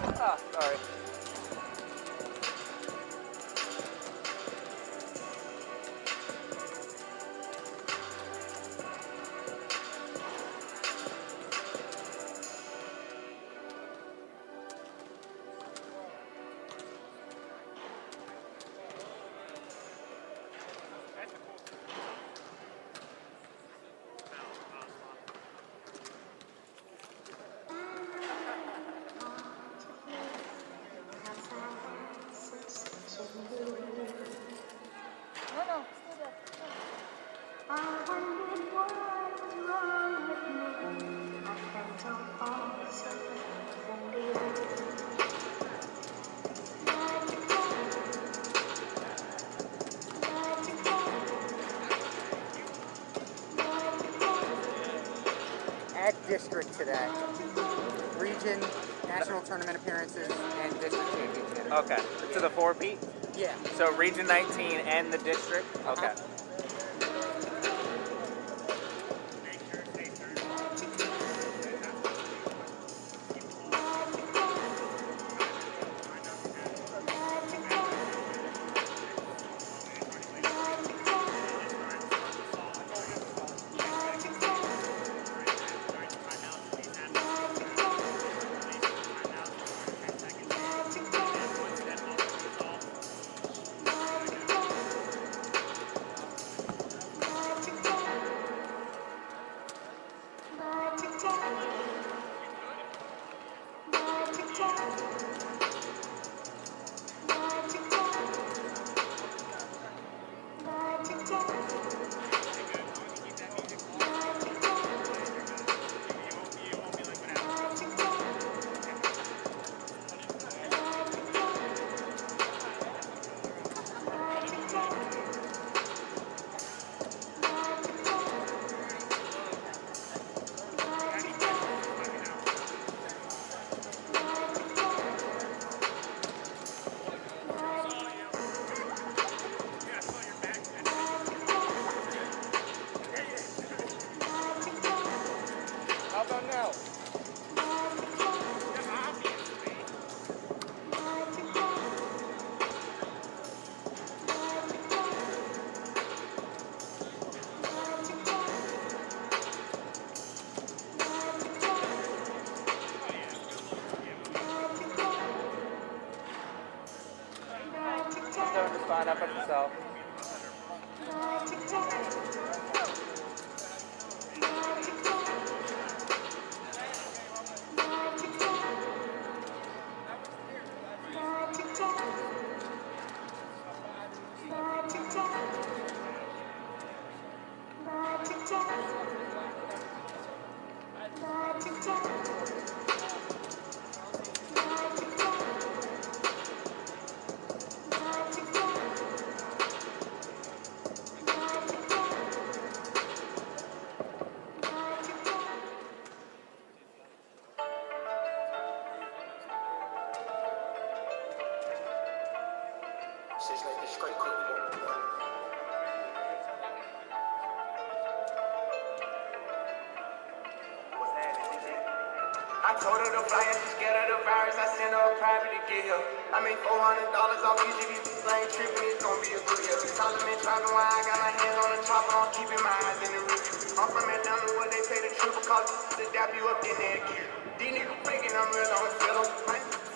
Ah, sorry. No, no, stay there. I wondered what was wrong with me. I felt all so Ag district today. Region, national tournament appearances, and district championship. Okay, to the 4-peat? Yeah. So Region 19 and the district? Okay. How about now? So just find out for yourself. Shit's like this straight quick. I told her to fly and she's scared of the virus. I sent her a private to get here. I made $400 off each of these people ain't tripping. It's gonna be a good year. Solomon driving while I got my hands on the chopper. I'm keeping my eyes in the review. I'm from Atlanta where they pay the triple cost to dap you up in there again. These niggas faking, I'm real on film.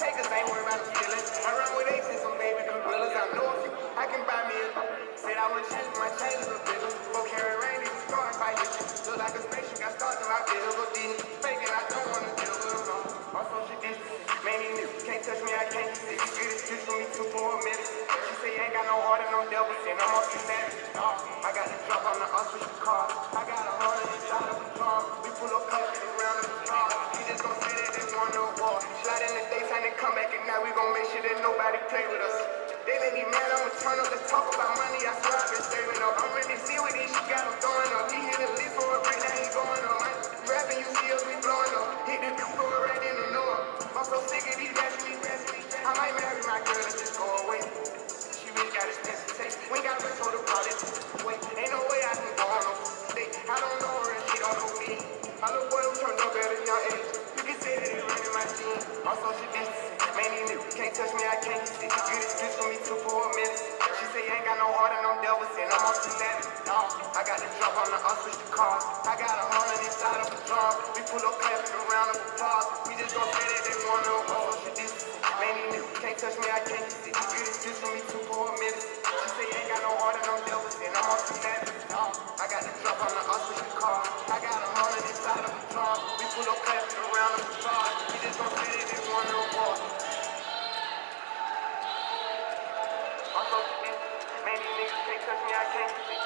Takers ain't worried about the feelings. I run with apes and some baby gorillas. I know a few. I can buy me a. Said I would change my chains a bit. Go carry rain, these stars by you. Look like a spaceship got started out there. But these faking, I don't wanna deal with them. On social distance, man, these niggas can't touch me. I can't get sick. You get excuse for me too for a minute. She say you ain't got no heart and no devil. Then I'm off the savage. I got the drop on the auspicious car. I got a heart inside of a drum. We pull up cups around the car. He just gon' say that they want no war. Slide in the daytime and come back and now we gon' make sure that nobody play with us. They make me mad, I'ma turn up. Let's talk about money. I swear I've been saving up. I'm really see what these shit got them throwing up. He hit a lift for a break, now he going up. Rapping, you see us, we blowing up. Hit the door right in the north. I'm so sick of these rats. I might marry my girl and just go away. She really got expensive taste. We ain't got to for the politics. Wait, ain't no way I can go on no date. I don't know her and she don't know me. My little boy who turned up at a young age. You can say that he running my team. I'm social distancing. can't touch me, I can't see. Good excuse for me to pour a minute. She say you ain't got no heart and no devil sin. I'm on some savage, dog. I got the drop on the switch the cars. I got 100 inside of a drum. We pull up clapping around of applause. We just gon' say that they want no more. Man, these niggas can't touch me, I can't see. Good excuse for me to pour a minute. She say you ain't got no heart and no devil sin. I'm on some savage, dog. I got the drop on the switch the cars. I got 100 inside of a drum. We pull up clapping around of applause. We just gon' say that they want no more. I'm so sick. Man, these niggas can't touch me, I can't see.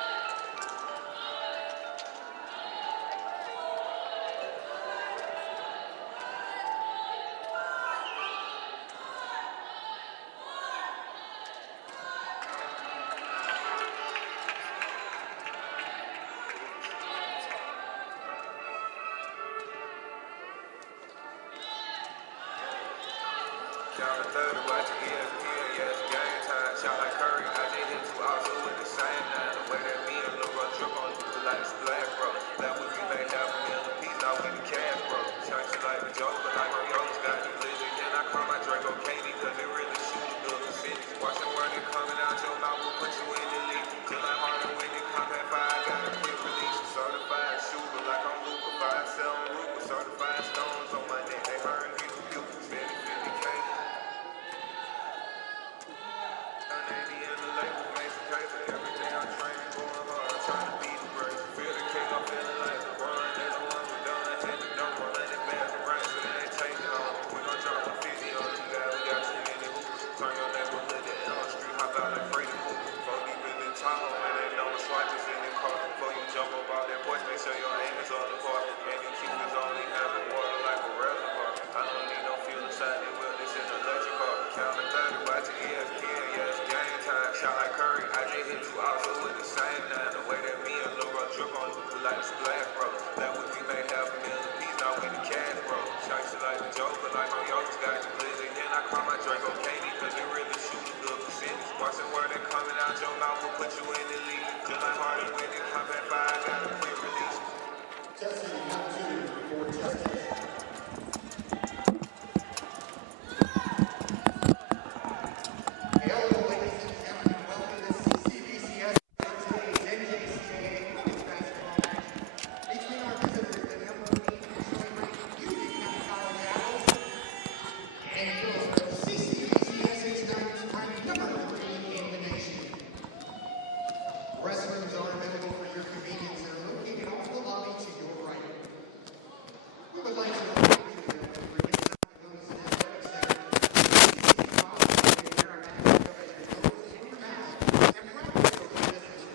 Count to 30, watch it ESPN, yeah, it's game time. Shot like Curry, I just hit 2 also with the same nine. The way that me and Lil Run trip on you like a splash, bro. That would be make half a million piece, now with the cash, bro. Chunks like the Joker, like my yo's got the blizzard. And I call my Draco Katie, cause it really shoot a good percentage. Watch the word coming out your mouth, will put you in the league. Till I'm harder when it come at 5, got a quick release. Certified shooter, like I'm Luka, 5-7 Ruger. Certified stones on my neck, they burn you, spend 50K. Make sure your aim is on the bar. And the Cubans only having water like a reservoir. I don't need no fuel inside the wheel, this is electric car. Count to 30, watch it ESPN, yeah, it's game time. Shot like Curry, I just hit 2 also with the same nine. The way that me and Lil Run trip on you like a splash, bro. That would be make half a million piece, now with the cash, bro. Chunks like the Joker, like my yo's got the blizzard. And I call my Draco Katie, cause it really shoot a good percentage. Watch the word that coming out your mouth will put you in the league. Just like harder when it come at 5, got a quick release. Testing 1, 2 for testing. Hello, ladies and gentlemen. Welcome to CCBC Essex. Today's NJCAA women's basketball match between our visitors, the number 8 nationally ranked Union County College Owls, and your CCBC Essex Knights, ranked number 3 in the nation. Restrooms are available for your convenience and are located off the lobby to your right. We would like to remind you that we're inside the Wilson Athletic Center. CCBC follows you wear a mask to cover your nose and your mouth and practice social distancing.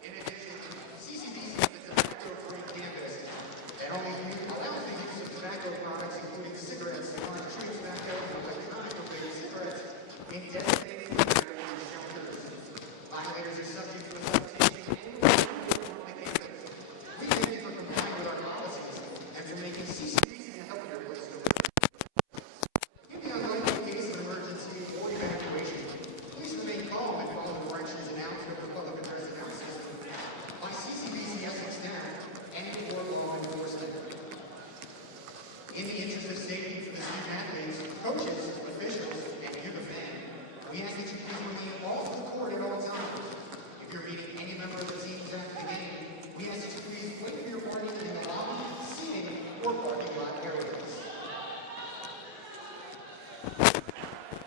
In addition, CCBC is the tobacco-free campus that only allows the use of tobacco products, including cigarettes, chewing tobacco, and electronic-related cigarettes in designated tobacco-free shelters. Violators are subject to a citation and will be removed from the campus. We thank you for complying with our policies and for making CCBC a healthier place to live. In the unlikely case of emergency or evacuation, please remain calm and follow the directions announced with the public address announcement by CCBC Essex staff and for law enforcement. In the interest of safety for the student athletes, coaches, officials, and you, the fan, we ask that you please remain off the court at all times. If you're meeting any member of the team after the game, we ask that you please wait for your party in the lobby, seating, or parking lot areas.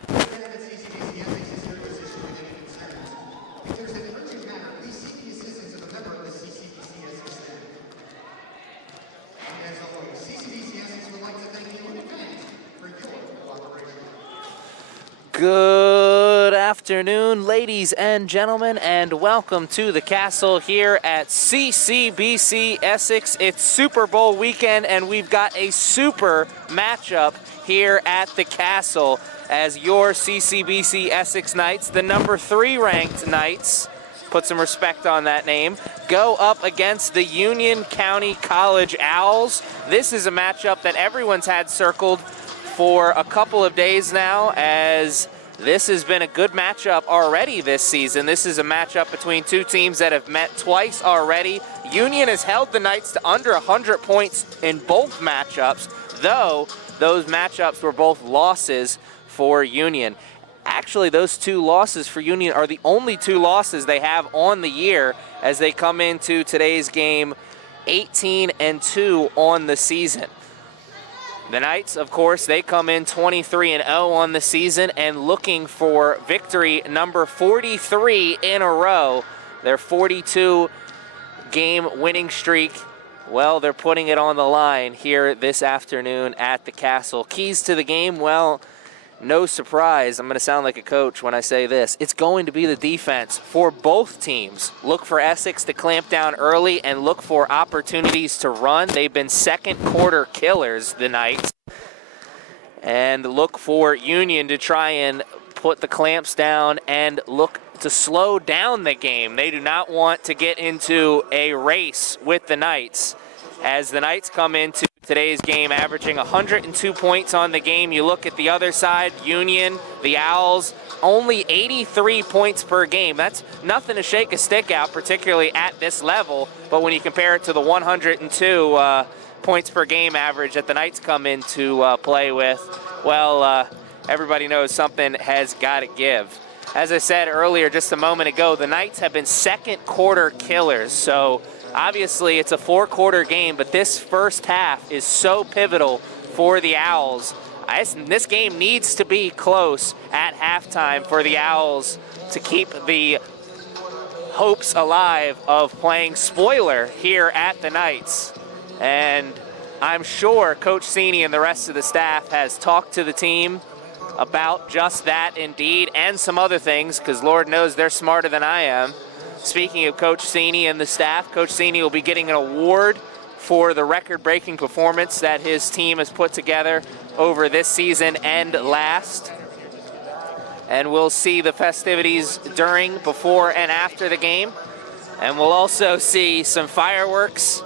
Representative CCBC Essex is here to assist you with any concerns. If there's an urgent matter, please seek the assistance of a member of the CCBC Essex staff. And as always, CCBC Essex would like to thank you in advance for your cooperation. Good afternoon, ladies and gentlemen, and welcome to the castle here at CCBC Essex. It's Super Bowl weekend, and we've got a super matchup here at the castle as your CCBC Essex Knights, the number 3 ranked Knights, put some respect on that name, go up against the Union County College Owls. This is a matchup that everyone's had circled for a couple of days now, as this has been a good matchup already this season. This is a matchup between two teams that have met twice already. Union has held the Knights to under 100 points in both matchups, though those matchups were both losses for Union. Actually, those 2 losses for Union are the only 2 losses they have on the year as they come into today's game 18-2 on the season. The Knights, of course, they come in 23-0 on the season and looking for victory number 43 in a row. Their 42-game winning streak, well, they're putting it on the line here this afternoon at the Castle. Keys to the game, well, no surprise. I'm going to sound like a coach when I say this. It's going to be the defense for both teams. Look for Essex to clamp down early and look for opportunities to run. They've been second quarter killers, the Knights. And look for Union to try and put the clamps down and look to slow down the game. They do not want to get into a race with the Knights as the Knights come into today's game averaging 102 points on the game. You look at the other side, Union, the Owls, only 83 points per game. That's nothing to shake a stick at, particularly at this level. But when you compare it to the 102 points per game average that the Knights come in to play with, well, everybody knows something has got to give. As I said earlier just a moment ago, the Knights have been second quarter killers. So obviously it's a 4-quarter game, but this first half is so pivotal for the Owls. This game needs to be close at halftime for the Owls to keep the hopes alive of playing spoiler here at the Knights. And I'm sure Coach Cini and the rest of the staff has talked to the team about just that indeed, and some other things, because Lord knows they're smarter than I am. Speaking of Coach Cini and the staff, Coach Cini will be getting an award for the record-breaking performance that his team has put together over this season and last. And we'll see the festivities during, before, and after the game. And we'll also see some fireworks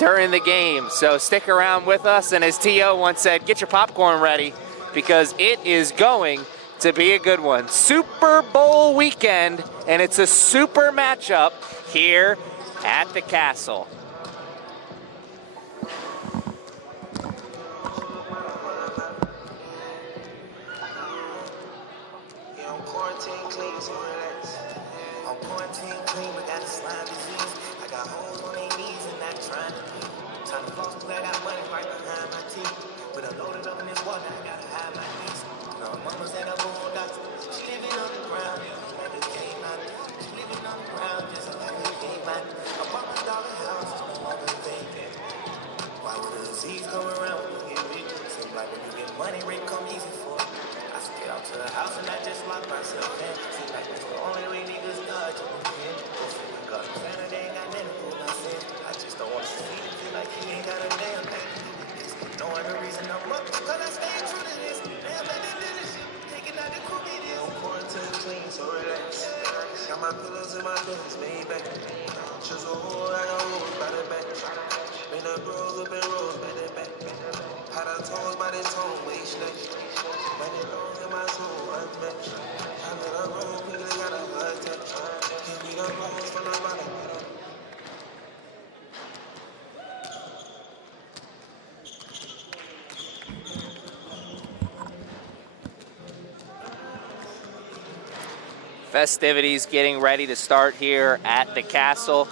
during the game. So stick around with us, and as T.O. once said, get your popcorn ready, because it is going to be a good one. Super Bowl weekend, and it's a super matchup here at the Castle. Yeah, I'm quarantine clean, so relax. I'm quarantine clean, but got a slime disease. I got holes on their knees and not trying to pee. Time to floss, I got money right behind my teeth. But I'm loaded up in this water, I gotta hide my knees. Now, mama said I'm going doctor. She living on the ground, just like it came out. She living on the ground, just like it came out. I bought my dog a house, it's no longer vacant. Why would a disease come around when you get rich? Seems like when you get money, rent come easy for it. I stay out to the house and I just lock myself in. Seems like it's the only way niggas dodge you in. Got a plan, they ain't got nothing to prove my sin. I just don't want to see it, feel like you ain't got a damn thing to do with this. Knowing the reason I'm up, cause I stay true to this. Damn, I did this shit, taking out the cool videos. I'm quarantine clean, so relax. Got my pillows in my beds, made back. Just a hole, I got holes by the back. Made up rolls up and rolls by the back. Had I told by this home, wait, snatch. But it long in my soul, unmatched. I let her roll, quickly got a hard touch. Give me the rolls from the bottom. Festivities getting ready to start here at the Castle.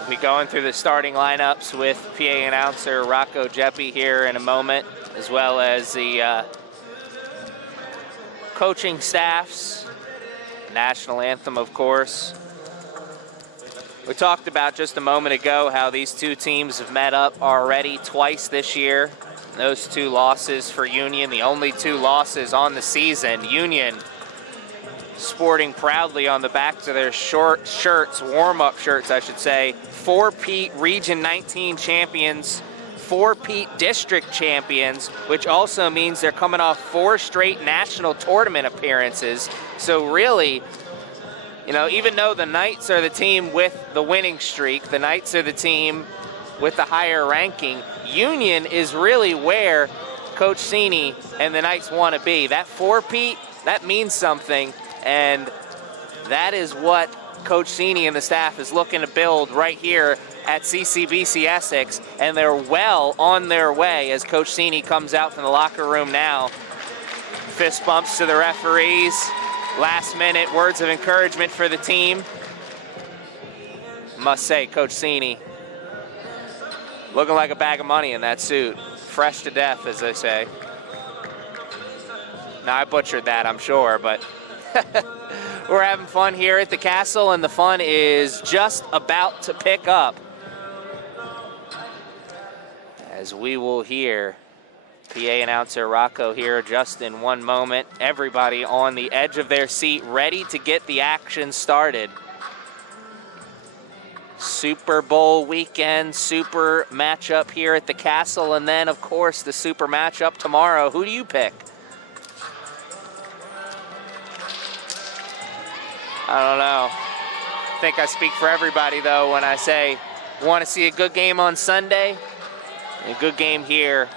We'll be going through the starting lineups with PA announcer Rocco Jeppe here in a moment, as well as the coaching staffs, national anthem, of course. We talked about just a moment ago how these two teams have met up already twice this year. Those 2 losses for Union, the only 2 losses on the season. Union sporting proudly on the backs of their short shirts, warm-up shirts, I should say, 4-peat Region 19 champions, 4-peat district champions, which also means they're coming off 4 straight national tournament appearances. So really, you know, even though the Knights are the team with the winning streak, the Knights are the team with the higher ranking, Union is really where Coach Cini and the Knights want to be. That 4-peat, that means something. And that is what Coach Cini and the staff is looking to build right here at CCBC Essex. And they're well on their way as Coach Cini comes out from the locker room now fist bumps to the referees. Last minute words of encouragement for the team. Must say, Coach Cini looking like a bag of money in that suit. Fresh to death, as they say. Now, I butchered that, I'm sure, but we're having fun here at the Castle, and the fun is just about to pick up as we will hear PA announcer Rocco here just in one moment. Everybody on the edge of their seat, ready to get the action started. Super Bowl weekend, super matchup here at the Castle, and then, of course, the super matchup tomorrow. Who do you pick? I don't know. I think I speak for everybody, though, when I say want to see a good game on Sunday, a good game here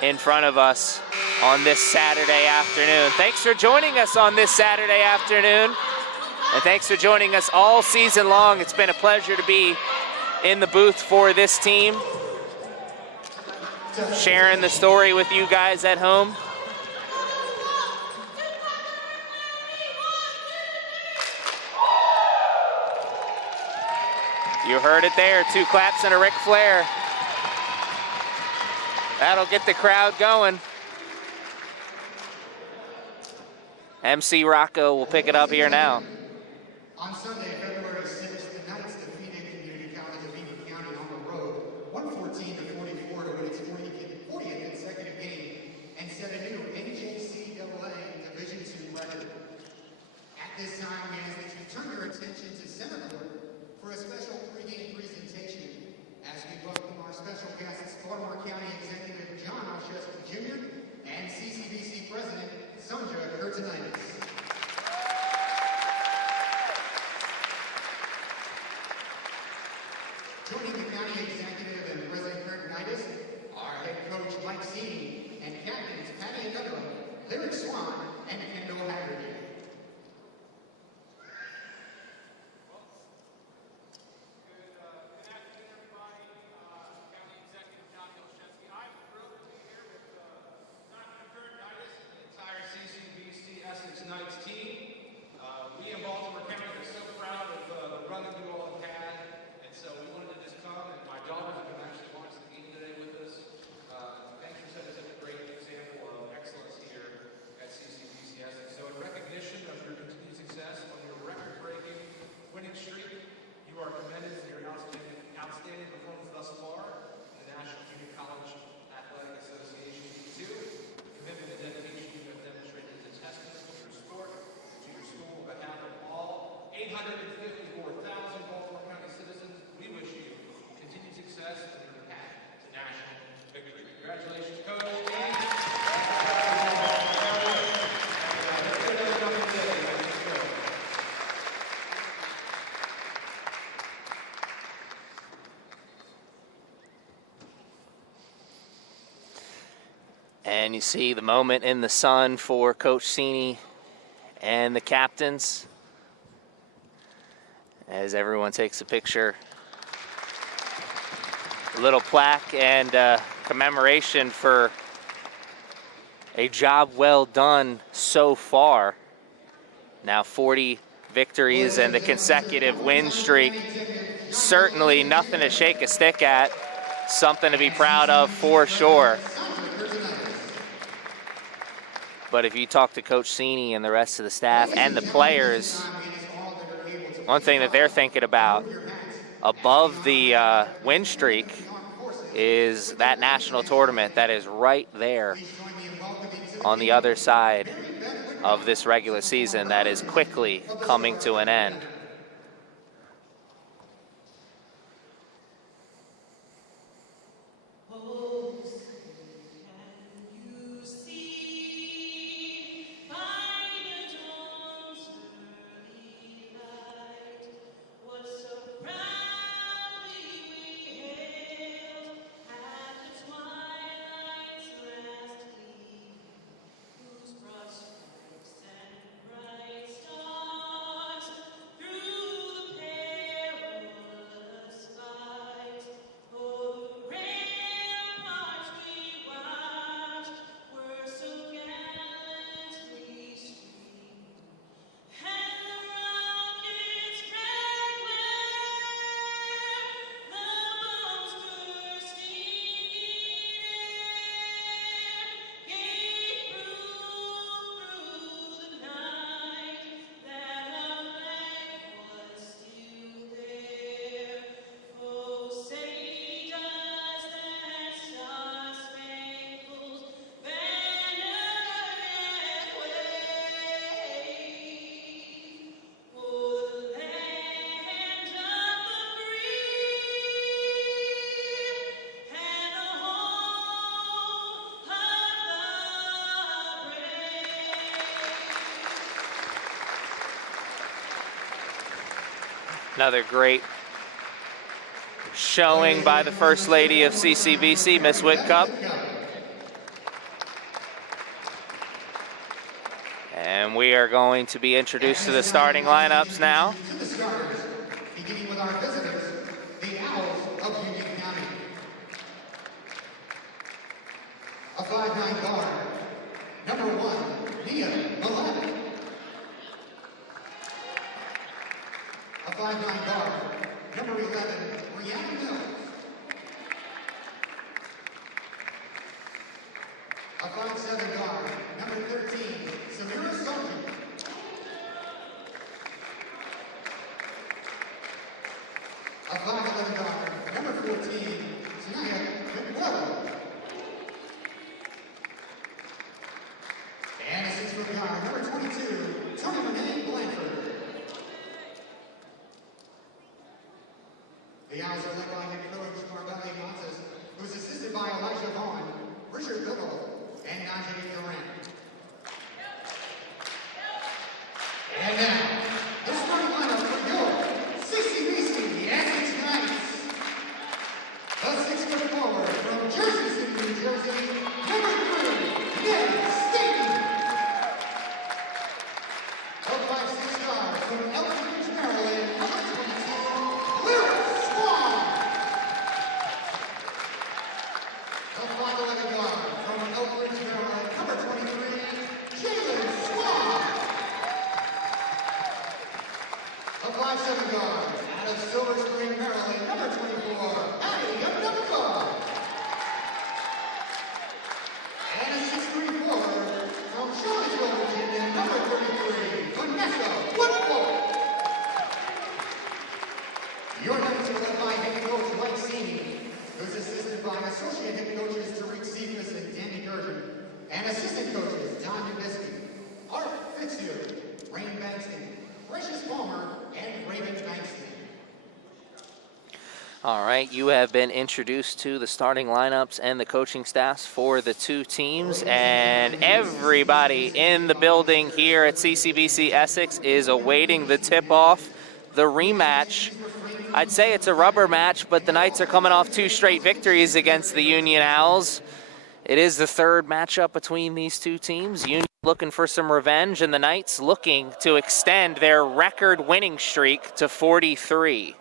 in front of us on this Saturday afternoon. Thanks for joining us on this Saturday afternoon, and thanks for joining us all season long. It's been a pleasure to be in the booth for this team, sharing the story with you guys at home. You heard it there, 2 claps and a Ric Flair. That'll get the crowd going. MC Rocco will pick it up here now. On Sunday, February 6th, the Knights defeated Community College of Beacon County on the road, 114-44 to win its 40th consecutive game and set a new NJCAA Division II record. At this time, we ask that you turn your attention to center court for a special pregame presentation as we welcome our special guests, Baltimore County Executive John Alchester Jr. and CCBC President Sonja Kurtanitis. Joining the county executive and President Kurtanitis are head coach Mike Cini and captains Patty Aguero, Lyric Swan, and Kendall Haggerty. CCBC Essex Knights team. We in Baltimore County are so proud of the run that you all have had, and so we wanted to just come, and my daughters have been actually watching the game today with us. Thanks for setting such a great example of excellence here at CCBC Essex. So in recognition of your continued success on your record-breaking winning streak, you are commended for your outstanding performance thus far in the National Junior College Athletic Association D2. Commitment and dedication you have demonstrated is a testament to your sport, to your school. On behalf of all 854,000 Baltimore County citizens, we wish you continued success in your path to national victory. Congratulations, Coach. And you see the moment in the sun for Coach Cini and the captains as everyone takes a picture. A little plaque and commemoration for a job well done so far. Now 40 victories and the consecutive win streak. Certainly nothing to shake a stick at. Something to be proud of for sure. But if you talk to Coach Cini and the rest of the staff and the players, one thing that they're thinking about above the win streak is that national tournament that is right there on the other side of this regular season that is quickly coming to an end. Through Another great showing by the First Lady of CCBC, Miss Whitcup. And we are going to be introduced to the starting lineups now. To the starters, beginning with our visitors, the Owls of Union County. A 5'9" guard, number 1, Nia Millett. A 5'9" guard, number 11, Brianna Mills. A 5'7" guard, number 13, Samira Sargent. A 5'11" guard, number 14, Tanaya McWelly. And a 6-foot guard, number 22, Tony Renee Blanford. The Owls are led by head coach Marbella Montes, who's assisted by Elijah Vaughn, Richard Biddle, and Najee Durant. And now, the starting lineup for your CCBC Essex Knights. A 6-foot forward from Jersey City, New Jersey, number 3, Ned Staten. A 5'6" guard from Elkridge, Maryland, number 22, Lyric Swan. A 5'11" guard from Elkridge, Maryland, number 23, Jalen Swan. A 5'7" guard out of Silver Spring, Maryland, number 24, Abby Abdullah. And a 6'3" forward from Charlottesville, Virginia, number 33, Vanessa Woodford. Your Knights are led by head coach Mike Sini, who's assisted by associate head coaches Tariq Cephas and Danny Gurgen, and assistant coaches Don Nabisky, Art Fitzhugh, Rain Bankston, Precious Palmer, and Raven Bankston. All right, you have been introduced to the starting lineups and the coaching staffs for the two teams, and everybody in the building here at CCBC Essex is awaiting the tip-off, the rematch. I'd say it's a rubber match, but the Knights are coming off 2 straight victories against the Union Owls. It is the 3rd matchup between these two teams. Union looking for some revenge, and the Knights looking to extend their record winning streak to 43.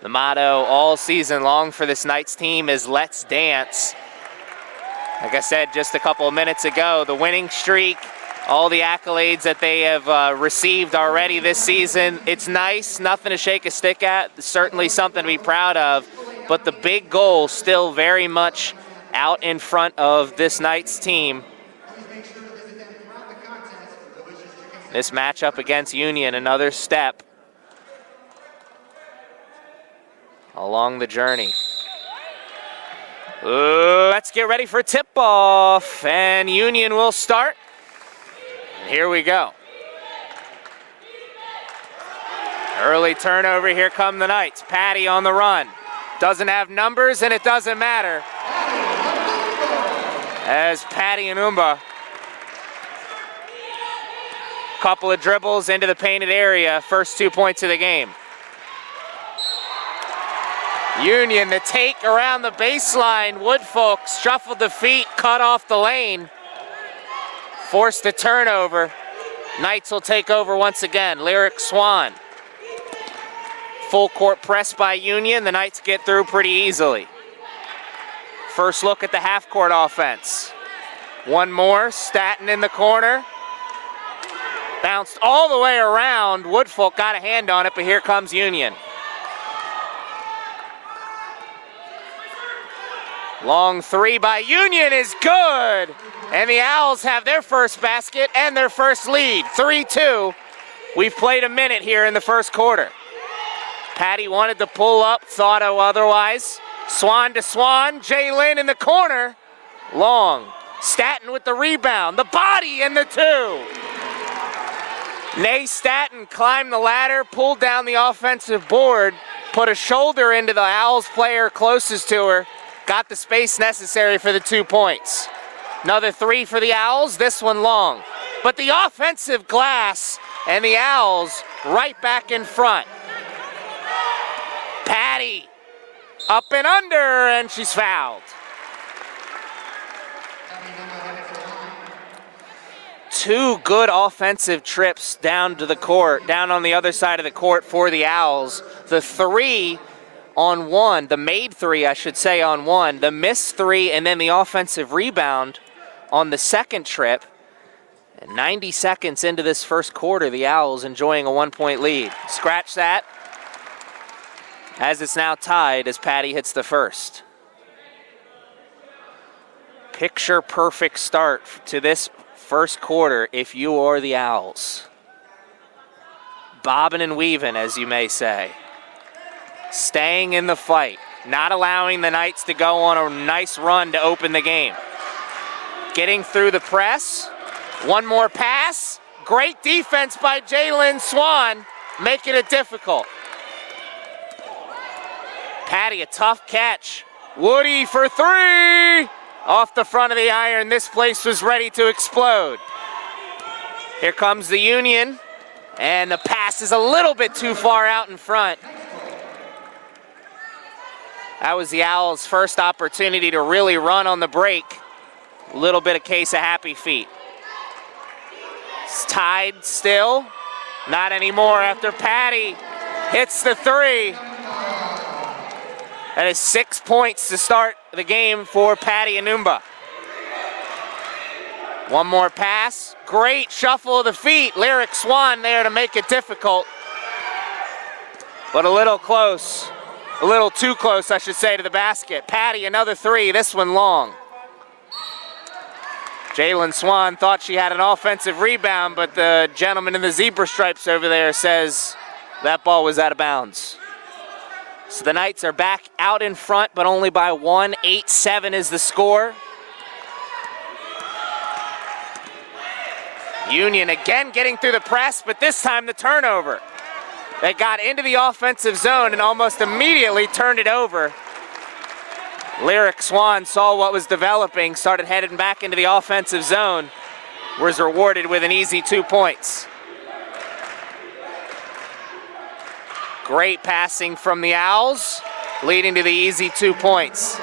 The motto all season long for this Knights team is "Let's Dance." Like I said just a couple of minutes ago, the winning streak, all the accolades that they have received already this season, it's nice, nothing to shake a stick at, certainly something to be proud of, but the big goal still very much out in front of this Knights team. This matchup against Union, another step along the journey. Let's get ready for tip-off, and Union will start. And here we go. Early turnover, here come the Knights. Patty on the run. Doesn't have numbers, and it doesn't matter. As Patty Anumba, couple of dribbles into the painted area, first 2 points of the game. Union, the take around the baseline. Woodfolk shuffled the feet, cut off the lane, forced the turnover. Knights will take over once again. Lyric Swan. Full court press by Union. The Knights get through pretty easily. First look at the half court offense. One more, Staten in the corner. Bounced all the way around. Woodfolk got a hand on it, but here comes Union. Long 3 by Union is good. And the Owls have their first basket and their first lead, 3-2. We've played a minute here in the first quarter. Patty wanted to pull up, thought otherwise. Swan to Swan, Jalen in the corner. Long, Staten with the rebound, the body and the 2. Nay Staten climbed the ladder, pulled down the offensive board, put a shoulder into the Owls player closest to her, got the space necessary for the 2 points. Another 3 for the Owls, this one long. but the offensive glass and the Owls right back in front. Patty up and under, and she's fouled. Two good offensive trips down to the court, down on the other side of the court for the Owls. The three on one, the made three, I should say, on one, the missed three, and then the offensive rebound on the second trip. And 90 seconds into this first quarter, the Owls enjoying a 1-point lead. Scratch that, as it's now tied as Patty hits the first. Picture perfect start to this first quarter if you are the Owls. Bobbing and weaving, as you may say. Staying in the fight, not allowing the Knights to go on a nice run to open the game. Getting through the press. One more pass. Great defense by Jalen Swan, making it difficult. Patty, a tough catch. Woody for three. Off the front of the iron, this place was ready to explode. Here comes the Union, and the pass is a little bit too far out in front. That was the Owls' first opportunity to really run on the break. A little bit of case of happy feet. It's tied still. Not anymore after Patty hits the three. That is 6 points to start the game for Patty Anumba. One more pass. Great shuffle of the feet. Lyric Swan there to make it difficult. But a little close. A little too close, I should say, to the basket. Patty, another three, this one long. Jalen Swan thought she had an offensive rebound, but the gentleman in the zebra stripes over there says that ball was out of bounds. So the Knights are back out in front, but only by one. 8-7 is the score. Union again getting through the press, but this time the turnover. They got into the offensive zone and almost immediately turned it over. Lyric Swan saw what was developing, started heading back into the offensive zone, was rewarded with an easy 2 points. Great passing from the Owls, leading to the easy 2 points.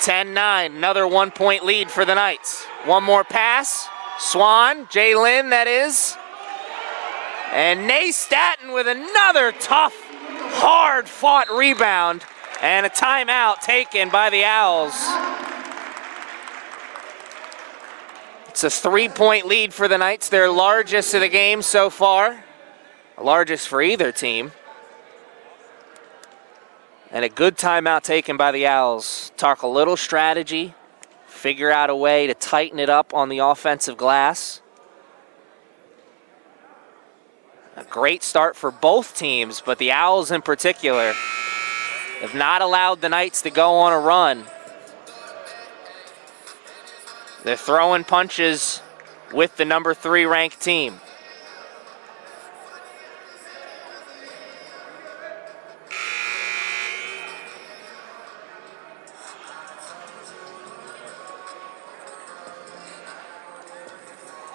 10-9, another 1 point lead for the Knights. One more pass, Swan, Jaylin that is. And Nay Staton with another tough, hard-fought rebound, and a timeout taken by the Owls. It's a 3 point lead for the Knights, their largest of the game so far. Largest for either team. And a good timeout taken by the Owls. Talk a little strategy, figure out a way to tighten it up on the offensive glass. A great start for both teams, but the Owls in particular have not allowed the Knights to go on a run. They're throwing punches with the number 3 ranked team.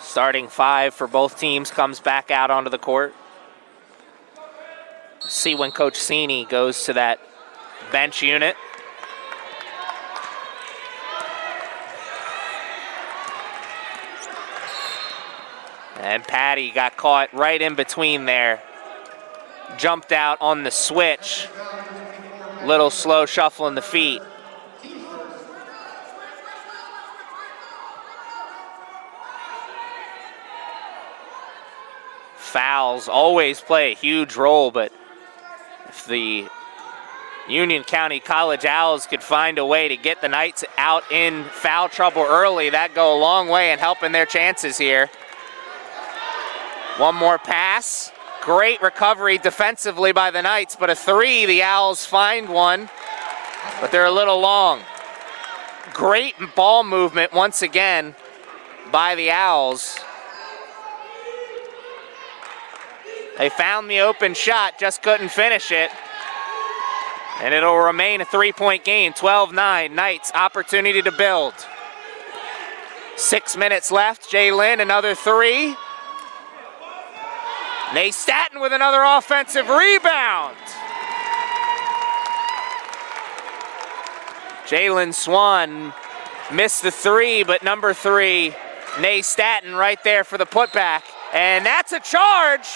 Starting 5 for both teams comes back out onto the court. See when Coach Cini goes to that bench unit. And Patty got caught right in between there. Jumped out on the switch. Little slow shuffle in the feet. Fouls always play a huge role, but if the Union County College Owls could find a way to get the Knights out in foul trouble early, that'd go a long way in helping their chances here. One more pass. Great recovery defensively by the Knights, but a three, the Owls find one, but they're a little long. Great ball movement once again by the Owls. They found the open shot, just couldn't finish it. And it'll remain a 3 point game, 12-9. Knights, opportunity to build. 6 minutes left. Jalen, another three. Nay Staton with another offensive rebound. Jalen Swan missed the three, but number three, Nay Staton right there for the putback. And that's a charge.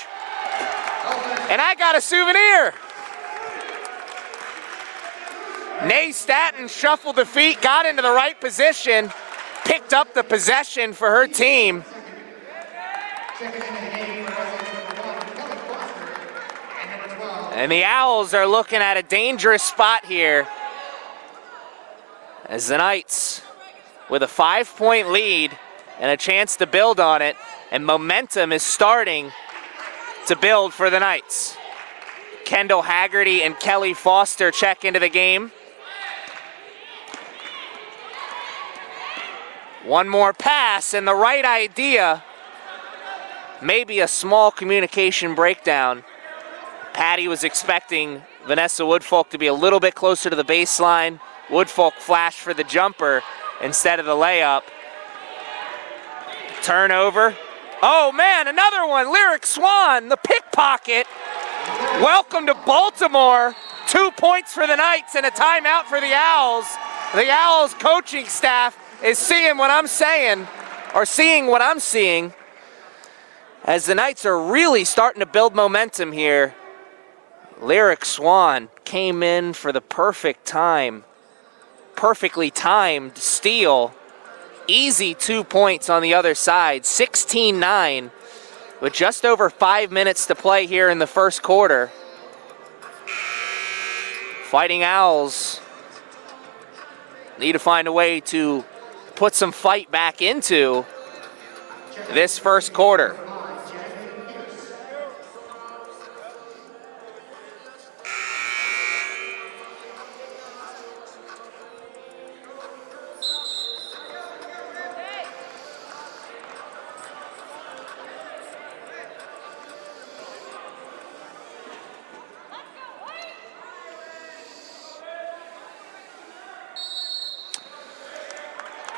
And I got a souvenir. Nay Staton shuffled the feet, got into the right position, picked up the possession for her team. And the Owls are looking at a dangerous spot here as the Knights, with a 5-point lead and a chance to build on it, and momentum is starting to build for the Knights. Kendall Haggerty and Kelly Foster check into the game. One more pass and the right idea. Maybe a small communication breakdown. Patty was expecting Vanessa Woodfolk to be a little bit closer to the baseline. Woodfolk flashed for the jumper instead of the layup. Turnover. Oh man, another one. Lyric Swan, the pickpocket. Welcome to Baltimore. 2 points for the Knights and a timeout for the Owls. The Owls coaching staff is seeing what I'm saying, or seeing what I'm seeing, as the Knights are really starting to build momentum here. Lyric Swan came in for the perfectly timed steal. Easy 2 points on the other side, 16-9, with just over 5 minutes to play here in the first quarter. Fighting Owls need to find a way to put some fight back into this first quarter.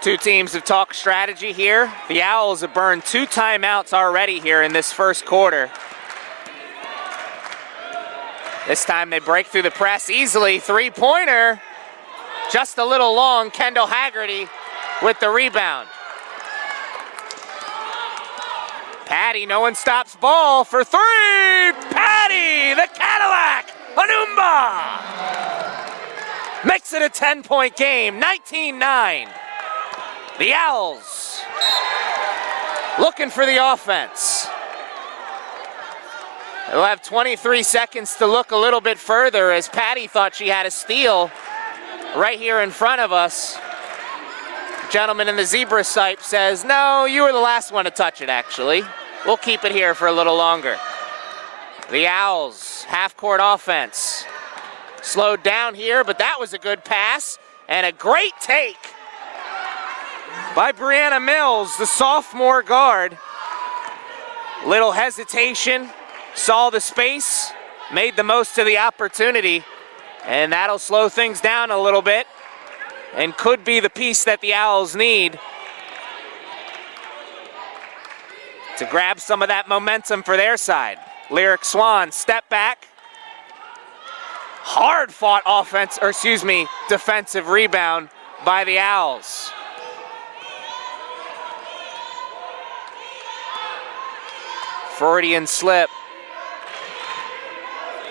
Two teams have talked strategy here. The Owls have burned 2 timeouts already here in this first quarter. This time they break through the press easily. 3-pointer, just a little long. Kendall Haggerty with the rebound. Patty, no one stops ball for 3. Patty, the Cadillac, Anumba. Makes it a 10-point game, 19-9. The Owls looking for the offense. They'll have 23 seconds to look a little bit further, as Patty thought she had a steal right here in front of us. The gentleman in the zebra stripe says, no, you were the last one to touch it, actually. We'll keep it here for a little longer. The Owls, half-court offense. Slowed down here, but that was a good pass and a great take by Brianna Mills, the sophomore guard. Little hesitation, saw the space, made the most of the opportunity, and that'll slow things down a little bit and could be the piece that the Owls need to grab some of that momentum for their side. Lyric Swan, step back. Hard fought defensive rebound by the Owls. Freudian slip.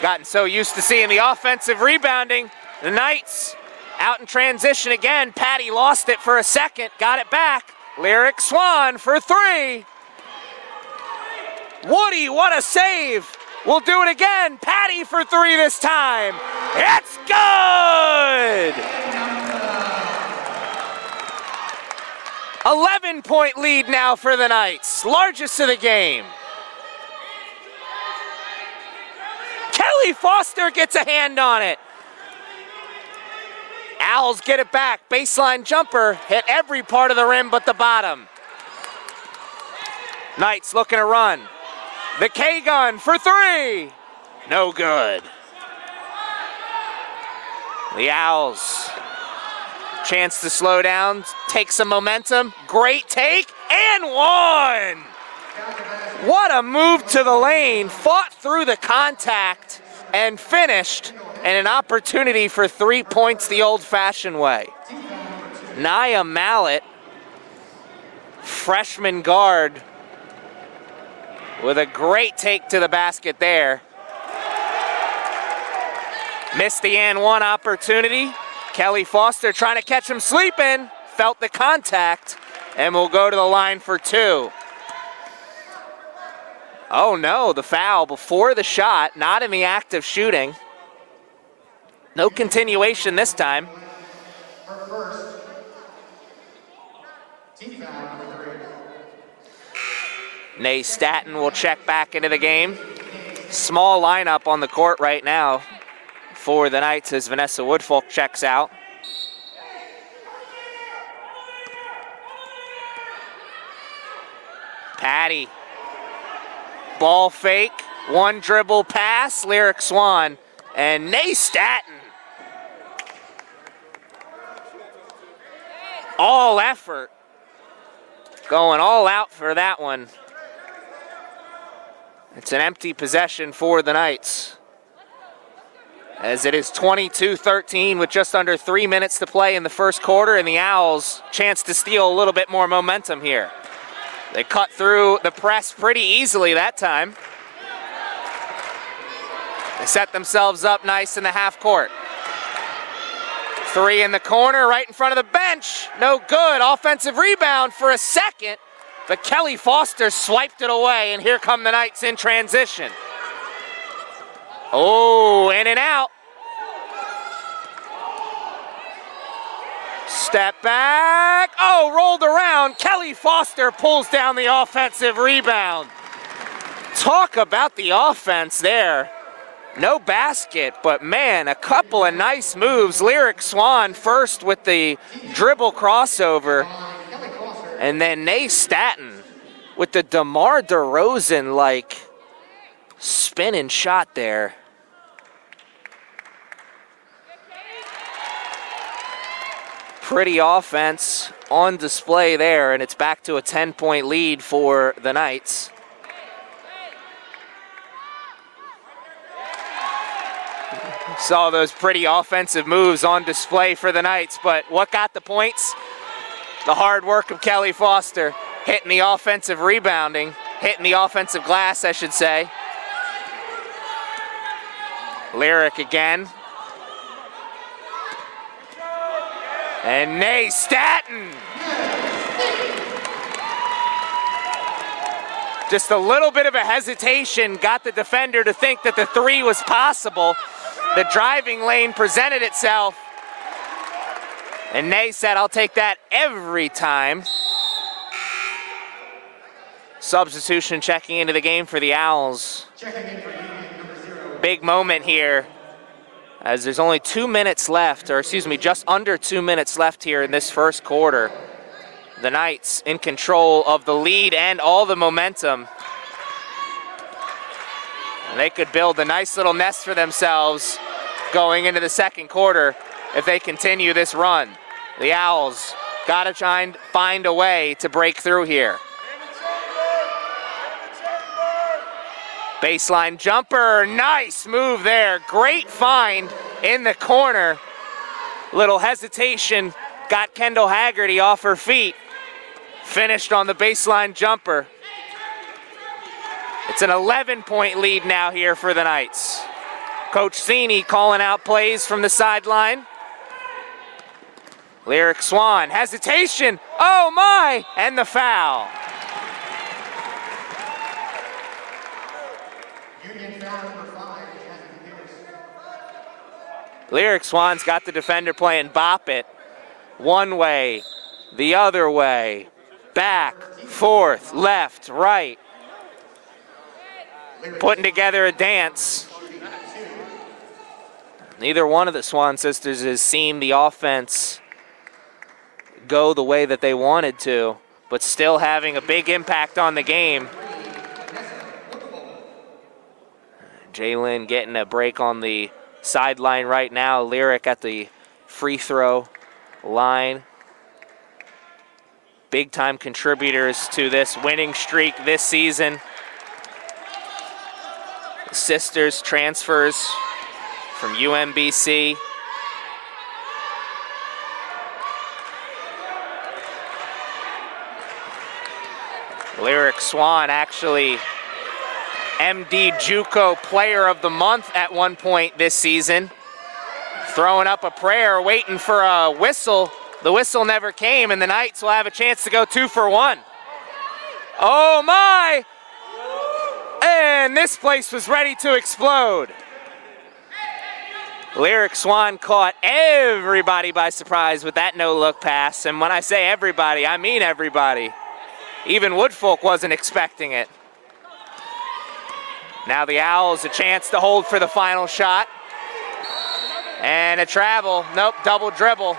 Gotten so used to seeing the offensive rebounding. The Knights out in transition again. Patty lost it for a second, got it back. Lyric Swan for 3. Woody, what a save. We'll do it again. Patty for 3 this time. It's good! 11-point lead now for the Knights, largest of the game. Kelly Foster gets a hand on it. Owls get it back. Baseline jumper, hit every part of the rim but the bottom. Knights looking to run. The K-gun for 3. No good. The Owls Chance to slow down, take some momentum. Great take, and one! What a move to the lane, fought through the contact, and finished, and an opportunity for 3 points the old-fashioned way. Nia Mallet, freshman guard, with a great take to the basket there. Missed the and one opportunity. Kelly Foster trying to catch him sleeping, felt the contact, and will go to the line for two. Oh no, the foul before the shot, not in the act of shooting. No continuation this time. Her first. Team foul number 3. Nay Staton will check back into the game. Small lineup on the court right now for the Knights as Vanessa Woodfolk checks out. Patty. Ball fake, one dribble pass, Lyric Swan, and Nay Staton. All effort. Going all out for that one. It's an empty possession for the Knights, as it is 22-13 with just under 3 minutes to play in the first quarter, and the Owls chance to steal a little bit more momentum here. They cut through the press pretty easily that time. They set themselves up nice in the half court. Three in the corner, right in front of the bench. No good. Offensive rebound for a second, but Kelly Foster swiped it away, and here come the Knights in transition. Oh, in and out. Step back. Oh, rolled around. Kelly Foster pulls down the offensive rebound. Talk about the offense there. No basket, but man, a couple of nice moves. Lyric Swan first with the dribble crossover, and then Nay Staton with the DeMar DeRozan-like spin and shot there. Pretty offense on display there, and it's back to a 10-point lead for the Knights. Saw those pretty offensive moves on display for the Knights, but what got the points? The hard work of Kelly Foster, hitting the offensive rebounding, hitting the offensive glass, I should say. Lyric again. And Nay Staton. Just a little bit of a hesitation got the defender to think that the three was possible. The driving lane presented itself, and Nay said, I'll take that every time. Substitution checking into the game for the Owls. Checking in for unit number 0. Big moment here, as there's only 2 minutes left, or excuse me, just under 2 minutes left here in this first quarter. The Knights in control of the lead and all the momentum. They could build a nice little nest for themselves going into the second quarter if they continue this run. The Owls got to try and find a way to break through here. Baseline jumper, nice move there. Great find in the corner. Little hesitation, got Kendall Haggerty off her feet. Finished on the baseline jumper. It's an 11-point lead now here for the Knights. Coach Cini calling out plays from the sideline. Lyric Swan, hesitation, oh my, and the foul. Union foul number 5, Jasmine Pierce. Lyric Swan's got the defender playing bop it. One way, the other way, back, forth, left, right. Putting together a dance. Neither one of the Swan sisters has seen the offense go the way that they wanted to, but still having a big impact on the game. Jalen getting a break on the sideline right now. Lyric at the free throw line. Big-time contributors to this winning streak this season. Sisters transfers from UMBC. Lyric Swan, actually MD JUCO Player of the Month at one point this season. Throwing up a prayer, waiting for a whistle. The whistle never came, and the Knights will have a chance to go 2 for 1. Oh my! And this place was ready to explode. Lyric Swan caught everybody by surprise with that no-look pass, and when I say everybody, I mean everybody. Even Woodfolk wasn't expecting it. Now the Owls a chance to hold for the final shot. And a travel, nope, double dribble.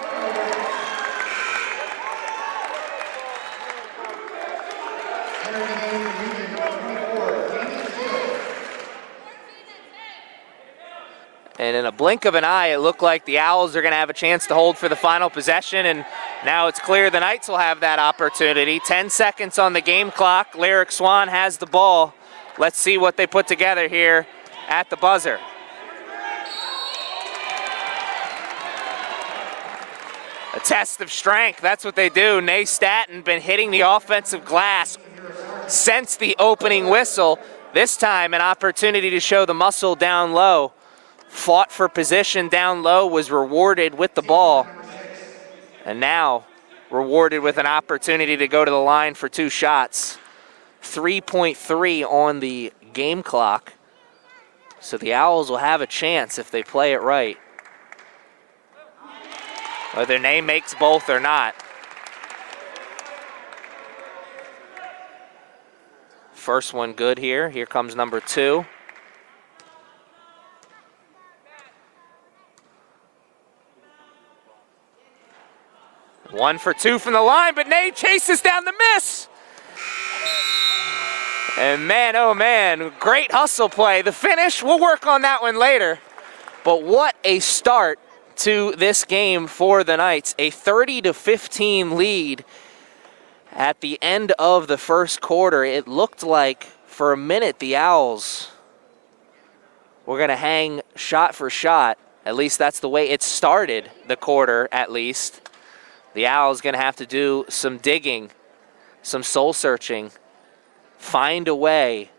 And in a blink of an eye, it looked like the Owls are going to have a chance to hold for the final possession, and now it's clear the Knights will have that opportunity. 10 seconds on the game clock. Lyric Swan has the ball. Let's see what they put together here at the buzzer. A test of strength, that's what they do. Nay Staton been hitting the offensive glass since the opening whistle. This time an opportunity to show the muscle down low. Fought for position down low, was rewarded with the ball, and now rewarded with an opportunity to go to the line for 2 shots. 3.3 on the game clock, so the Owls will have a chance if they play it right. Whether Nay makes both or not. First one good here. Here comes number 2. One for 2 from the line, but Nay chases down the miss. And man, oh man, great hustle play. The finish, we'll work on that one later. But what a start to this game for the Knights. A 30-15 lead at the end of the first quarter. It looked like for a minute the Owls were gonna hang shot for shot. At least that's the way it started the quarter, at least. The Owls gonna have to do some digging, some soul searching, find a way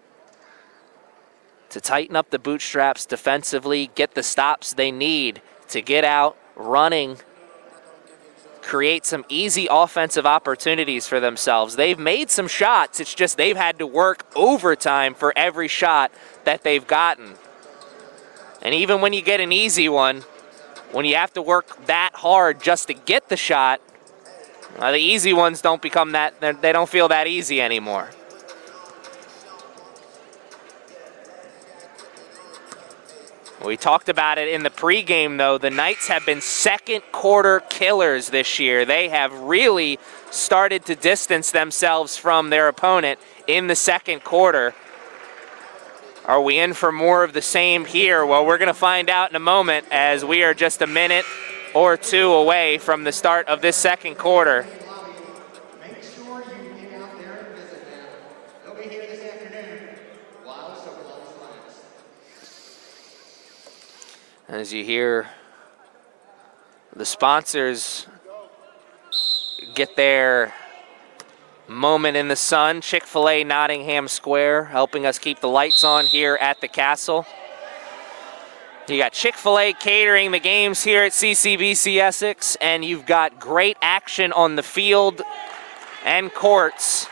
to tighten up the bootstraps defensively, get the stops they need to get out running, create some easy offensive opportunities for themselves. They've made some shots, it's just they've had to work overtime for every shot that they've gotten. And even when you get an easy one, when you have to work that hard just to get the shot, the easy ones don't become that, they don't feel that easy anymore. We talked about it in the pregame, though. The Knights have been second quarter killers this year. They have really started to distance themselves from their opponent in the second quarter. Are we in for more of the same here? Well, we're going to find out in a moment, as we are just a minute or 2 away from the start of this second quarter. Make sure you get out there and visit them. They'll be here this afternoon. Wild Silverlights Lions. As you hear the sponsors get their moment in the sun, Chick-fil-A Nottingham Square helping us keep the lights on here at the Castle. You got Chick-fil-A catering the games here at CCBC Essex, and you've got great action on the field and courts.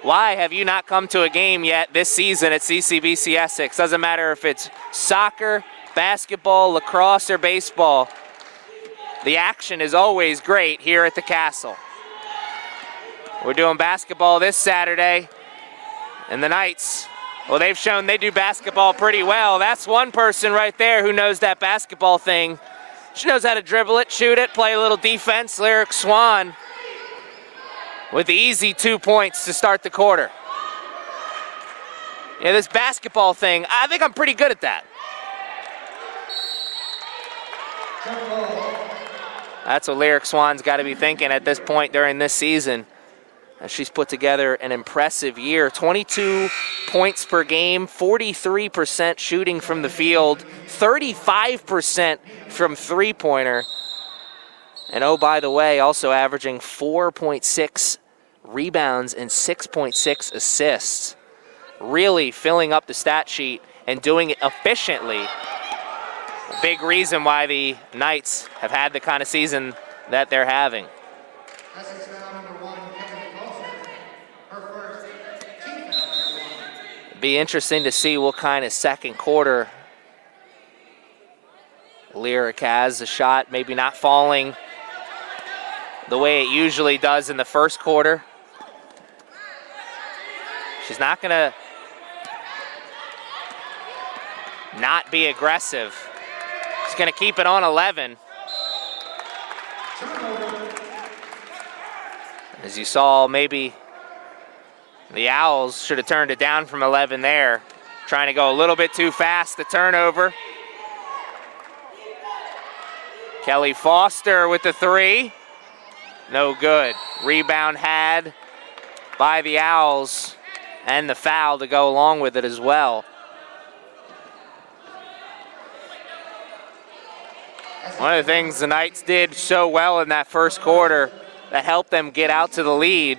Why have you not come to a game yet this season at CCBC Essex? Doesn't matter if it's soccer, basketball, lacrosse, or baseball. The action is always great here at the Castle. We're doing basketball this Saturday, and the Knights, well, they've shown they do basketball pretty well. That's one person right there who knows that basketball thing. She knows how to dribble it, shoot it, play a little defense. Lyric Swan with the easy 2 points to start the quarter. Yeah, this basketball thing, I think I'm pretty good at that. That's what Lyric Swan's got to be thinking at this point during this season. As she's put together an impressive year. 22 points per game, 43% shooting from the field, 35% from three-pointer. And oh, by the way, also averaging 4.6 rebounds and 6.6 assists. Really filling up the stat sheet and doing it efficiently. A big reason why the Knights have had the kind of season that they're having. Essex foul number 1, Kelly Foster. Her first team foul number 1. Be interesting to see what kind of second quarter Lyric has. The shot maybe not falling the way it usually does in the first quarter. She's not gonna not be aggressive. She's gonna keep it on 11. As you saw, maybe the Owls should have turned it down from 11 there. Trying to go a little bit too fast, the turnover. Kelly Foster with the three. No good. Rebound had by the Owls, and the foul to go along with it as well. One of the things the Knights did so well in that first quarter that helped them get out to the lead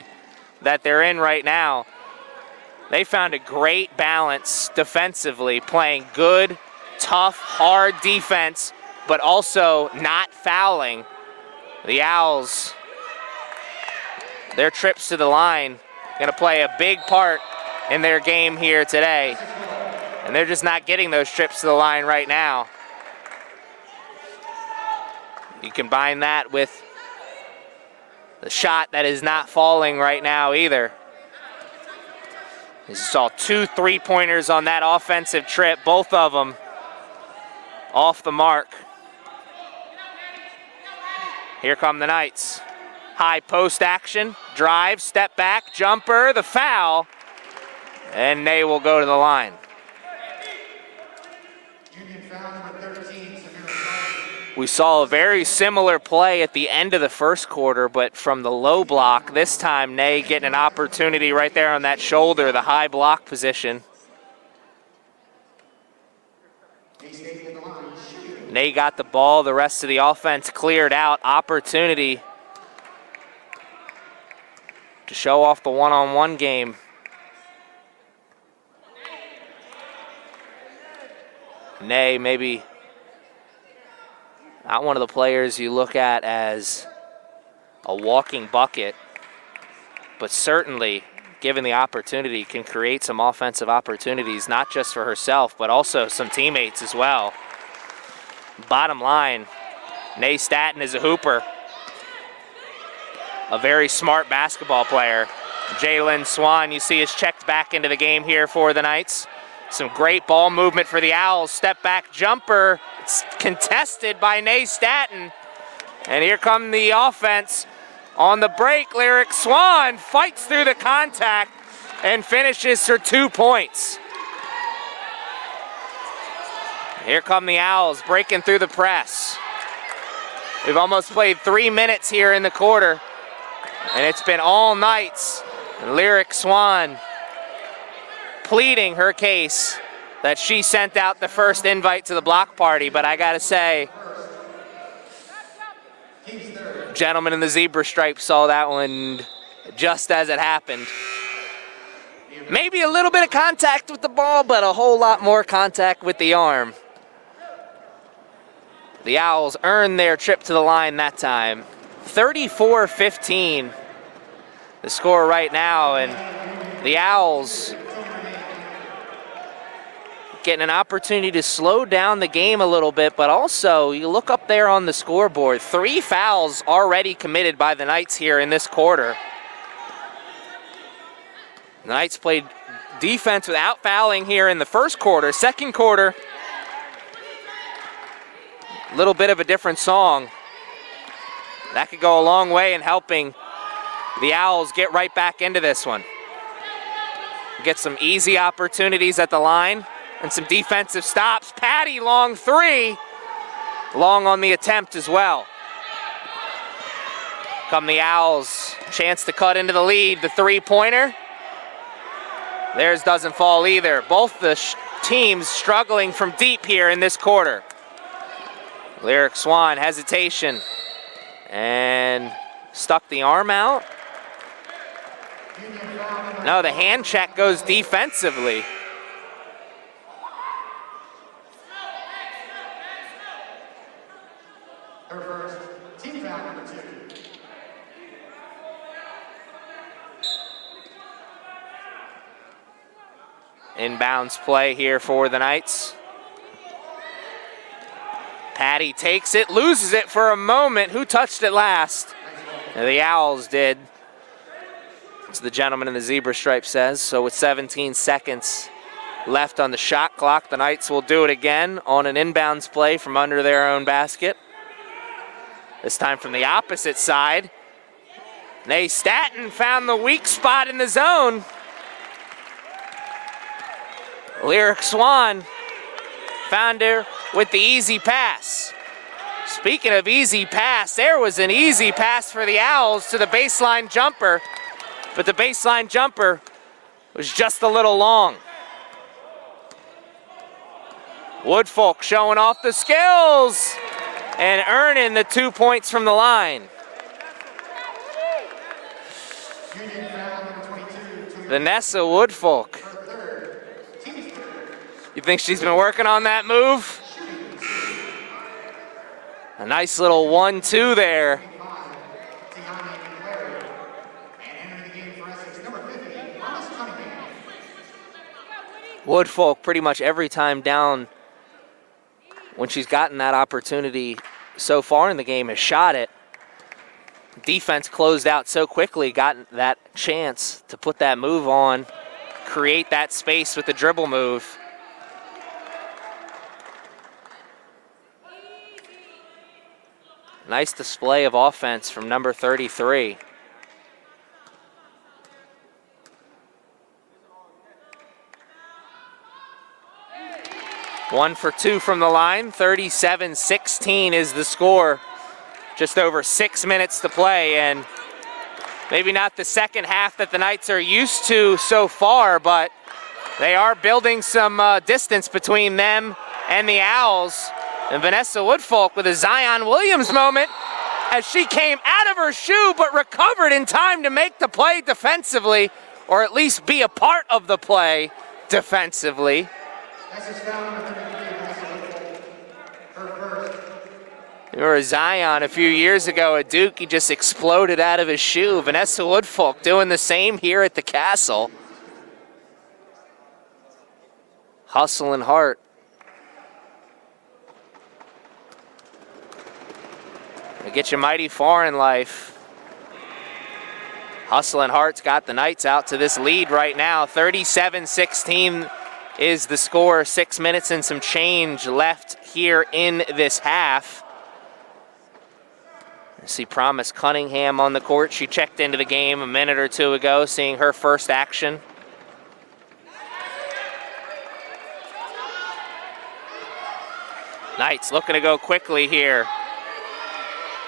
that they're in right now, they found a great balance defensively, playing good, tough, hard defense, but also not fouling. The Owls, their trips to the line, going to play a big part in their game here today. And they're just not getting those trips to the line right now. You combine that with the shot that is not falling right now either. You saw 2 3-pointers on that offensive trip, both of them off the mark. Here come the Knights. High post action, drive, step back, jumper, the foul, and they will go to the line. Union foul number 13, Samira Sargent. We saw a very similar play at the end of the first quarter, but from the low block, this time Ney getting an opportunity right there on that shoulder, the high block position. Ney got the ball, the rest of the offense cleared out. Opportunity to show off the one-on-one game. Ney maybe not one of the players you look at as a walking bucket, but certainly, given the opportunity, can create some offensive opportunities, not just for herself, but also some teammates as well. Bottom line, Ney Staton is a hooper, a very smart basketball player. Jalen Swan, you see, is checked back into the game here for the Knights. Some great ball movement for the Owls. Step back jumper. It's contested by Ney Staton. And here come the offense. On the break, Lyric Swan fights through the contact and finishes her 2 points. Here come the Owls breaking through the press. We've almost played 3 minutes here in the quarter, and it's been all Knights. Lyric Swan pleading her case that she sent out the first invite to the block party, but I gotta say, gentlemen in the zebra stripes saw that one just as it happened. Maybe a little bit of contact with the ball, but a whole lot more contact with the arm. The Owls earned their trip to the line that time. 34-15, the score right now, and the Owls getting an opportunity to slow down the game a little bit, but also you look up there on the scoreboard, 3 fouls already committed by the Knights here in this quarter. The Knights played defense without fouling here in the first quarter. Second quarter, a little bit of a different song. That could go a long way in helping the Owls get right back into this one. Get some easy opportunities at the line and some defensive stops. Patty, long three. Long on the attempt as well. Come the Owls. Chance to cut into the lead. The three-pointer. Theirs doesn't fall either. Both the teams struggling from deep here in this quarter. Lyric Swan, hesitation. And stuck the arm out. No, the hand check goes defensively. Her first, team foul number 2. Inbounds play here for the Knights. Patty takes it, loses it for a moment. Who touched it last? The Owls did, as the gentleman in the zebra stripe says. So with 17 seconds left on the shot clock, the Knights will do it again on an inbounds play from under their own basket. This time from the opposite side. Nay Staton found the weak spot in the zone. Lyric Swan found her with the easy pass. Speaking of easy pass, there was an easy pass for the Owls to the baseline jumper, but the baseline jumper was just a little long. Woodfolk showing off the skills and earning the 2 points from the line. Vanessa Woodfolk. You think she's been working on that move? A nice little 1-2 there. Woodfolk pretty much every time down when she's gotten that opportunity so far in the game has shot it. Defense closed out so quickly, got that chance to put that move on, create that space with the dribble move. Nice display of offense from number 33. One for two from the line, 37-16 is the score. Just over 6 minutes to play, and maybe not the second half that the Knights are used to so far, but they are building some distance between them and the Owls. And Vanessa Woodfolk with a Zion Williams moment as she came out of her shoe but recovered in time to make the play defensively, or at least be a part of the play defensively. Remember Zion a few years ago at Duke, he just exploded out of his shoe. Vanessa Woodfolk doing the same here at the Castle. Hustle and heart. It gets you mighty far in life. Hustle and heart's got the Knights out to this lead right now. 37-16 is the score. 6 minutes and some change left here in this half. I see Promise Cunningham on the court. She checked into the game a minute or two ago, seeing her first action. Knights looking to go quickly here.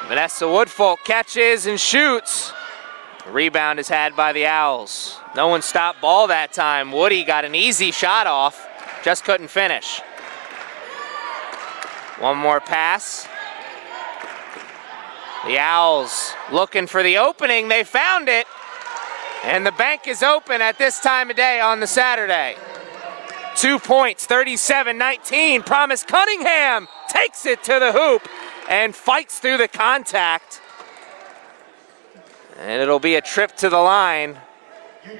Vanessa Woodfolk catches and shoots. The rebound is had by the Owls. No one stopped ball that time. Woody got an easy shot off, just couldn't finish. One more pass. The Owls looking for the opening. They found it. And the bank is open at this time of day on the Saturday. 2 points, 37-19. Promise Cunningham takes it to the hoop and fights through the contact. And it'll be a trip to the line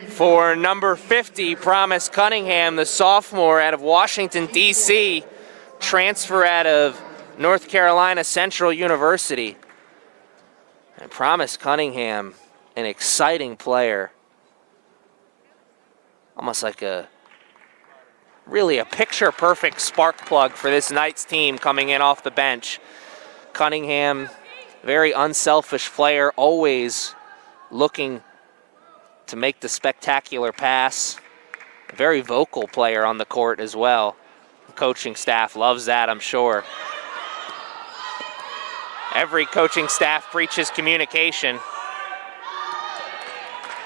for number 50, Promise Cunningham, the sophomore out of Washington, D.C., transfer out of North Carolina Central University. And Promise Cunningham, an exciting player. Almost like really a picture-perfect spark plug for this Knights team coming in off the bench. Cunningham, very unselfish player, always looking to make the spectacular pass. A very vocal player on the court as well. The coaching staff loves that, I'm sure. Every coaching staff preaches communication.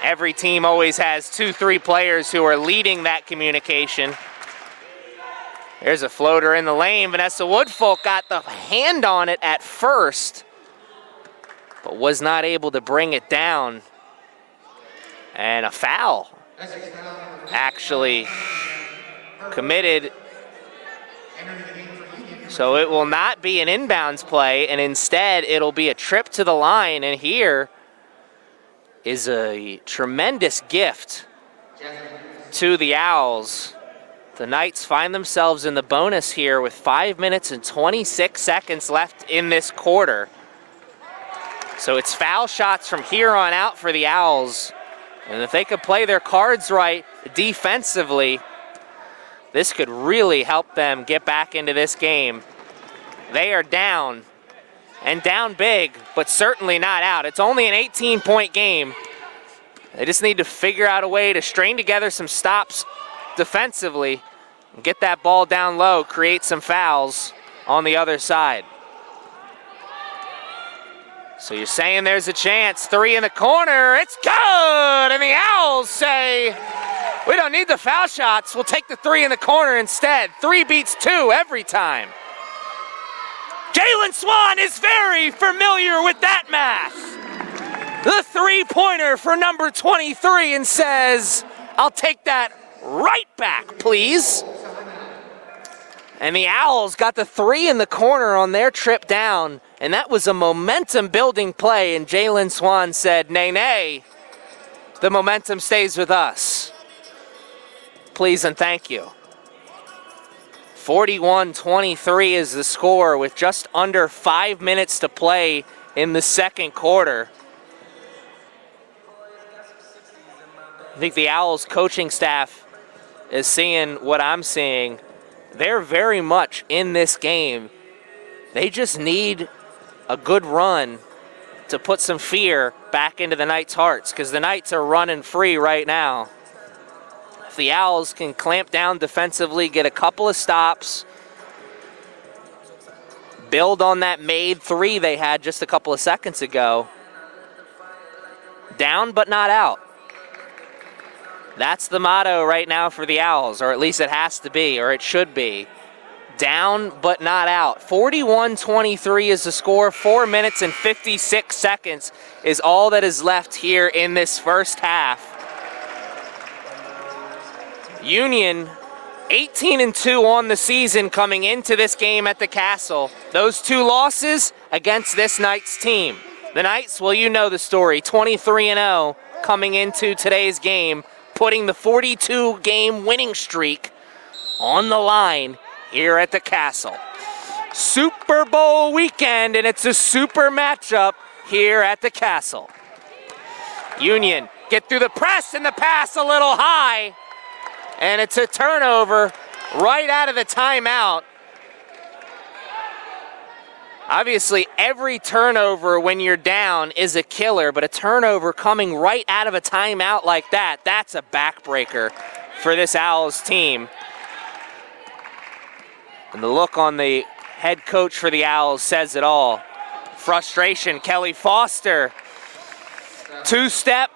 Every team always has 2-3 players who are leading that communication. There's a floater in the lane. Vanessa Woodfolk got the hand on it at first, but was not able to bring it down. And a foul actually committed. So it will not be an inbounds play, and instead it'll be a trip to the line. And here is a tremendous gift to the Owls. The Knights find themselves in the bonus here with 5 minutes and 26 seconds left in this quarter. So it's foul shots from here on out for the Owls. And if they could play their cards right defensively, this could really help them get back into this game. They are down, and down big, but certainly not out. It's only an 18-point game. They just need to figure out a way to string together some stops defensively and get that ball down low, create some fouls on the other side. So you're saying there's a chance. 3 in the corner, it's good! And the Owls say, we don't need the foul shots, we'll take the 3 in the corner instead. 3 beats 2 every time. Jalen Swan is very familiar with that math. The 3-pointer for number 23 and says, I'll take that right back, please. And the Owls got the 3 in the corner on their trip down, and that was a momentum-building play, and Jalen Swan said, nay, nay, the momentum stays with us. Please and thank you. 41-23 is the score with just under 5 minutes to play in the second quarter. I think the Owls coaching staff is seeing what I'm seeing. They're very much in this game. They just need a good run to put some fear back into the Knights' hearts, because the Knights are running free right now. If the Owls can clamp down defensively, get a couple of stops, build on that made 3 they had just a couple of seconds ago, down but not out. That's the motto right now for the Owls, or at least it has to be, or it should be. Down but not out. 41-23 is the score. 4 minutes and 56 seconds is all that is left here in this first half. Union 18-2 on the season coming into this game at the Castle. Those 2 losses against this Knights team. The Knights, well, you know the story, 23-0 coming into today's game, putting the 42-game winning streak on the line here at the Castle. Super Bowl weekend, and it's a super matchup here at the Castle. Union get through the press, and the pass a little high, and it's a turnover right out of the timeout. Obviously, every turnover when you're down is a killer, but a turnover coming right out of a timeout like that, that's a backbreaker for this Owls team. And the look on the head coach for the Owls says it all. Frustration, Kelly Foster. 2-step.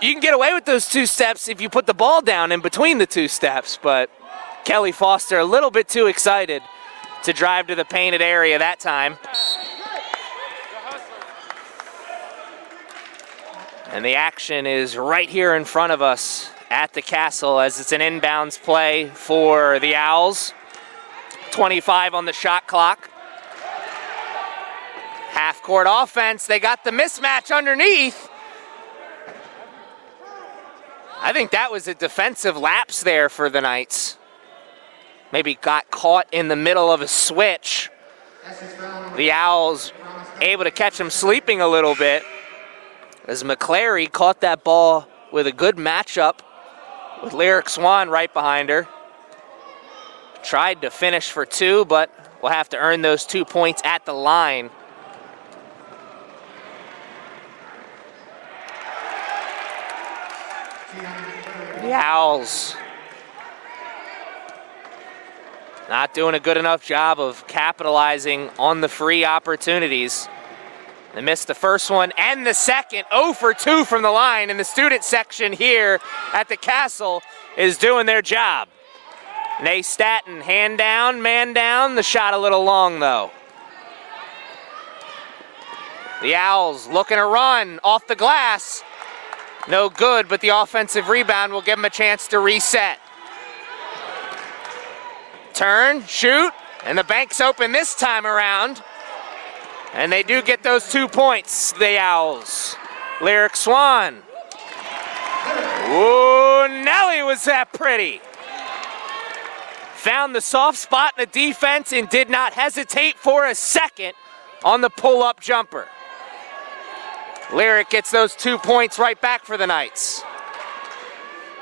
You can get away with those 2 steps if you put the ball down in between the 2 steps, but Kelly Foster a little bit too excited to drive to the painted area that time. And the action is right here in front of us at the Castle as it's an inbounds play for the Owls. 25 on the shot clock. Half-court offense, they got the mismatch underneath. I think that was a defensive lapse there for the Knights. Maybe got caught in the middle of a switch. The Owls able to catch him sleeping a little bit as McClary caught that ball with a good matchup with Lyric Swan right behind her. Tried to finish for 2, but will have to earn those 2 points at the line. The Owls not doing a good enough job of capitalizing on the free opportunities. They missed the first one and the second. 0 for 2 from the line, and the student section here at the Castle is doing their job. Nay Staton, hand down, man down. The shot a little long, though. The Owls looking to run off the glass. No good, but the offensive rebound will give them a chance to reset. Turn, shoot, and the bank's open this time around. And they do get those 2 points, the Owls. Lyric Swan. Ooh, Nelly, was that pretty. Found the soft spot in the defense and did not hesitate for a second on the pull-up jumper. Lyric gets those 2 points right back for the Knights.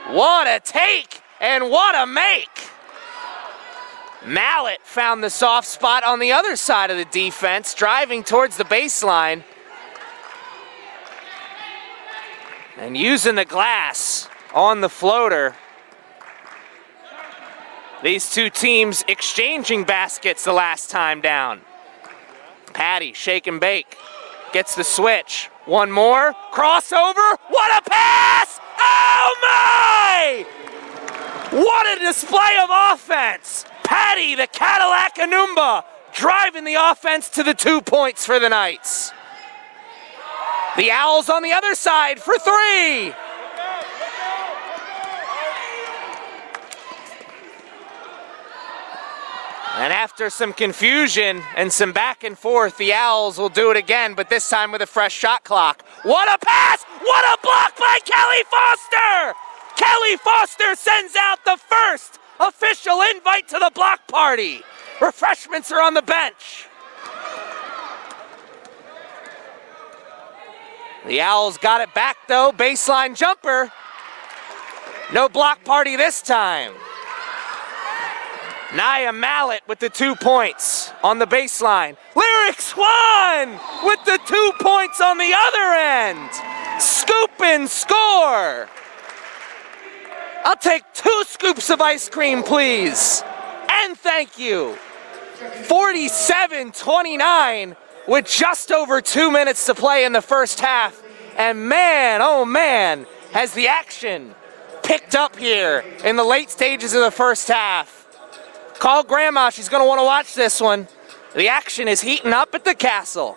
What a take and what a make. Mallet found the soft spot on the other side of the defense, driving towards the baseline. And using the glass on the floater. These two teams exchanging baskets the last time down. Patty, shake and bake, gets the switch. One more, crossover, what a pass! Oh my! What a display of offense! Patty, the Cadillac Anumba, driving the offense to the 2 points for the Knights. The Owls on the other side for 3. And after some confusion and some back and forth, the Owls will do it again, but this time with a fresh shot clock. What a pass! What a block by Kelly Foster! Kelly Foster sends out the first official invite to the block party. Refreshments are on the bench. The Owls got it back though, baseline jumper. No block party this time. Nia Mallet with the 2 points on the baseline. Lyric Swan with the 2 points on the other end. Scoop and score. I'll take 2 scoops of ice cream, please. And thank you. 47-29 with just over 2 minutes to play in the first half. And man, oh man, has the action picked up here in the late stages of the first half. Call Grandma, she's gonna wanna watch this one. The action is heating up at the Castle.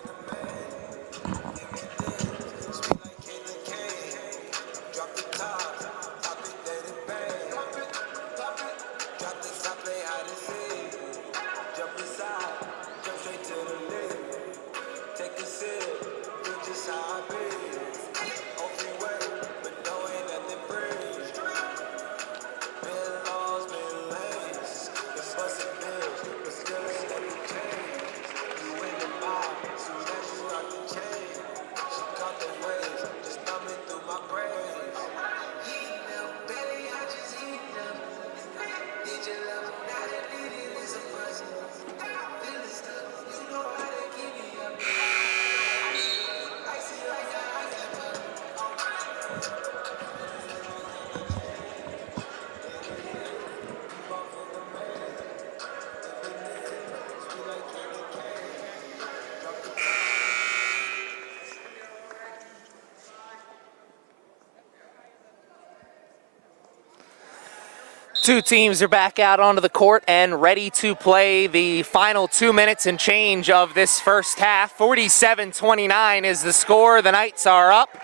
Two teams are back out onto the court and ready to play the final 2 minutes and change of this first half. 47-29 is the score. The Knights are up,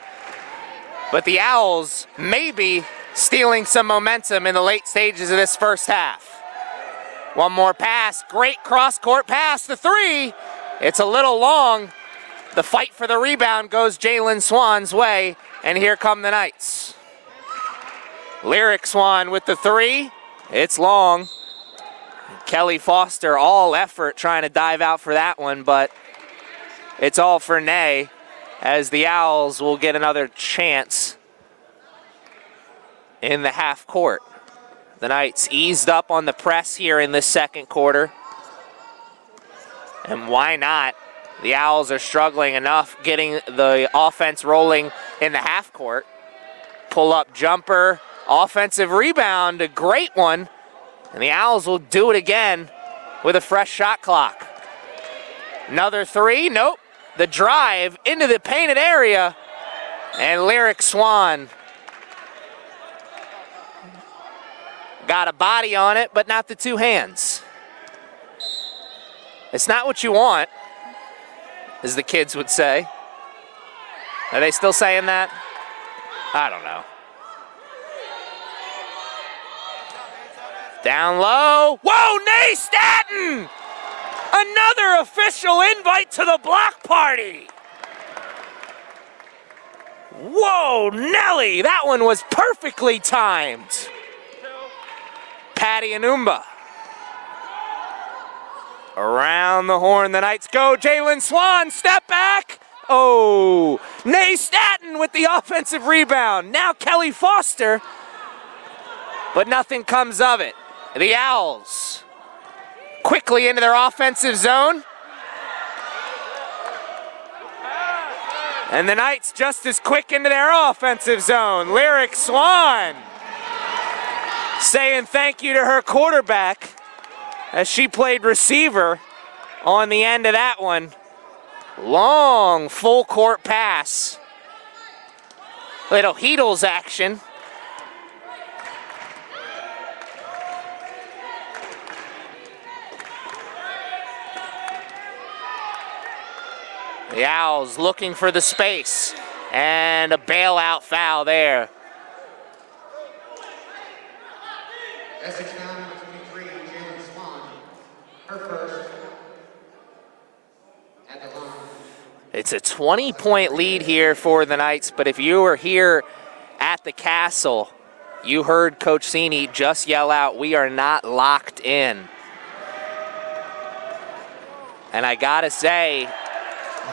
but the Owls may be stealing some momentum in the late stages of this first half. One more pass, great cross-court pass, the 3. It's a little long. The fight for the rebound goes Jalen Swan's way, and here come the Knights. Lyric Swan with the 3. It's long. Kelly Foster, all effort trying to dive out for that one, but it's all for nay, as the Owls will get another chance in the half court. The Knights eased up on the press here in this second quarter. And why not? The Owls are struggling enough getting the offense rolling in the half court. Pull-up jumper. Offensive rebound, a great one. And the Owls will do it again with a fresh shot clock. Another 3, nope. The drive into the painted area, and Lyric Swan got a body on it, but not the two hands. It's not what you want, as the kids would say. Are they still saying that? I don't know. Down low. Whoa, Nay Staton! Another official invite to the block party. Whoa, Nelly, that one was perfectly timed. Patty Anumba. Around the horn, the Knights go. Jalen Swan, step back. Oh, Nay Staton with the offensive rebound. Now Kelly Foster, but nothing comes of it. The Owls quickly into their offensive zone. And the Knights just as quick into their offensive zone. Lyric Swan saying thank you to her quarterback as she played receiver on the end of that one. Long full court pass. Little Heatles action. The Owls looking for the space, and a bailout foul there. Essex foul number 23, Jalen Swan. Her first. At the line. It's a 20-point lead here for the Knights, but if you were here at the Castle, you heard Coach Cini just yell out, "We are not locked in." And I gotta say,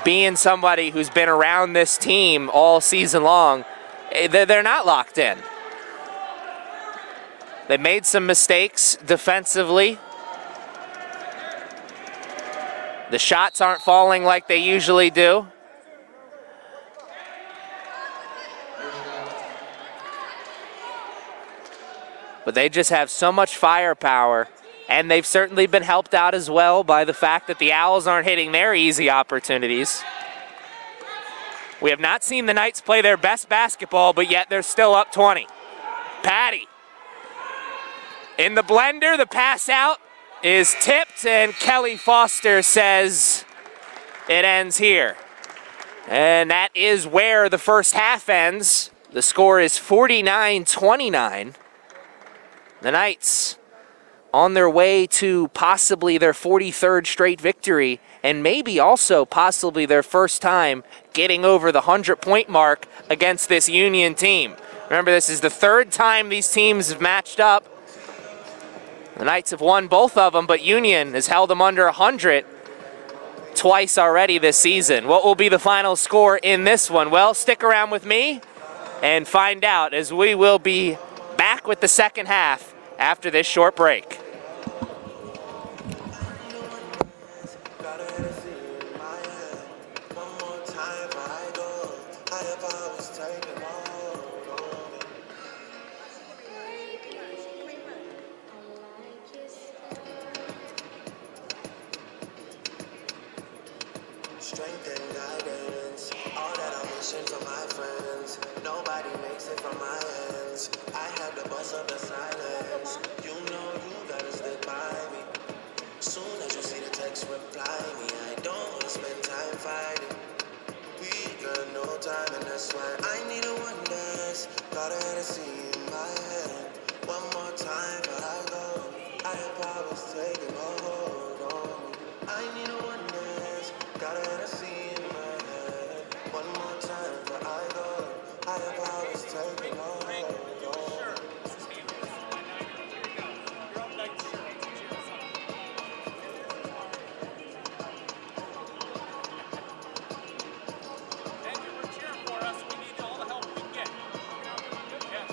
being somebody who's been around this team all season long, they're not locked in. They made some mistakes defensively. The shots aren't falling like they usually do. But they just have so much firepower, and they've certainly been helped out as well by the fact that the Owls aren't hitting their easy opportunities. We have not seen the Knights play their best basketball, but yet they're still up 20. Patty. In the blender, the pass out is tipped, and Kelly Foster says it ends here. And that is where the first half ends. The score is 49-29. The Knights on their way to possibly their 43rd straight victory, and maybe also possibly their first time getting over the 100-point mark against this Union team. Remember, this is the third time these teams have matched up. The Knights have won both of them, but Union has held them under 100 twice already this season. What will be the final score in this one? Well, stick around with me and find out, as we will be back with the second half after this short break. Strength and guidance, all that I'm wishing for my friends. Nobody makes it from my ends. I have the bust of the silence. You know you gotta stick by me. Soon as you see the text, reply me. I don't wanna spend time fighting. We got no time, and that's why I need a one dance. Got a Hennessy in my hand. One more time before I go. I have powers taking a hold on me. I need a one dance. Got a Hennessy in my head. One more time before I go. I have powers taking a hold on me. Thank you for cheering for us. We need all the help we can get. Yes,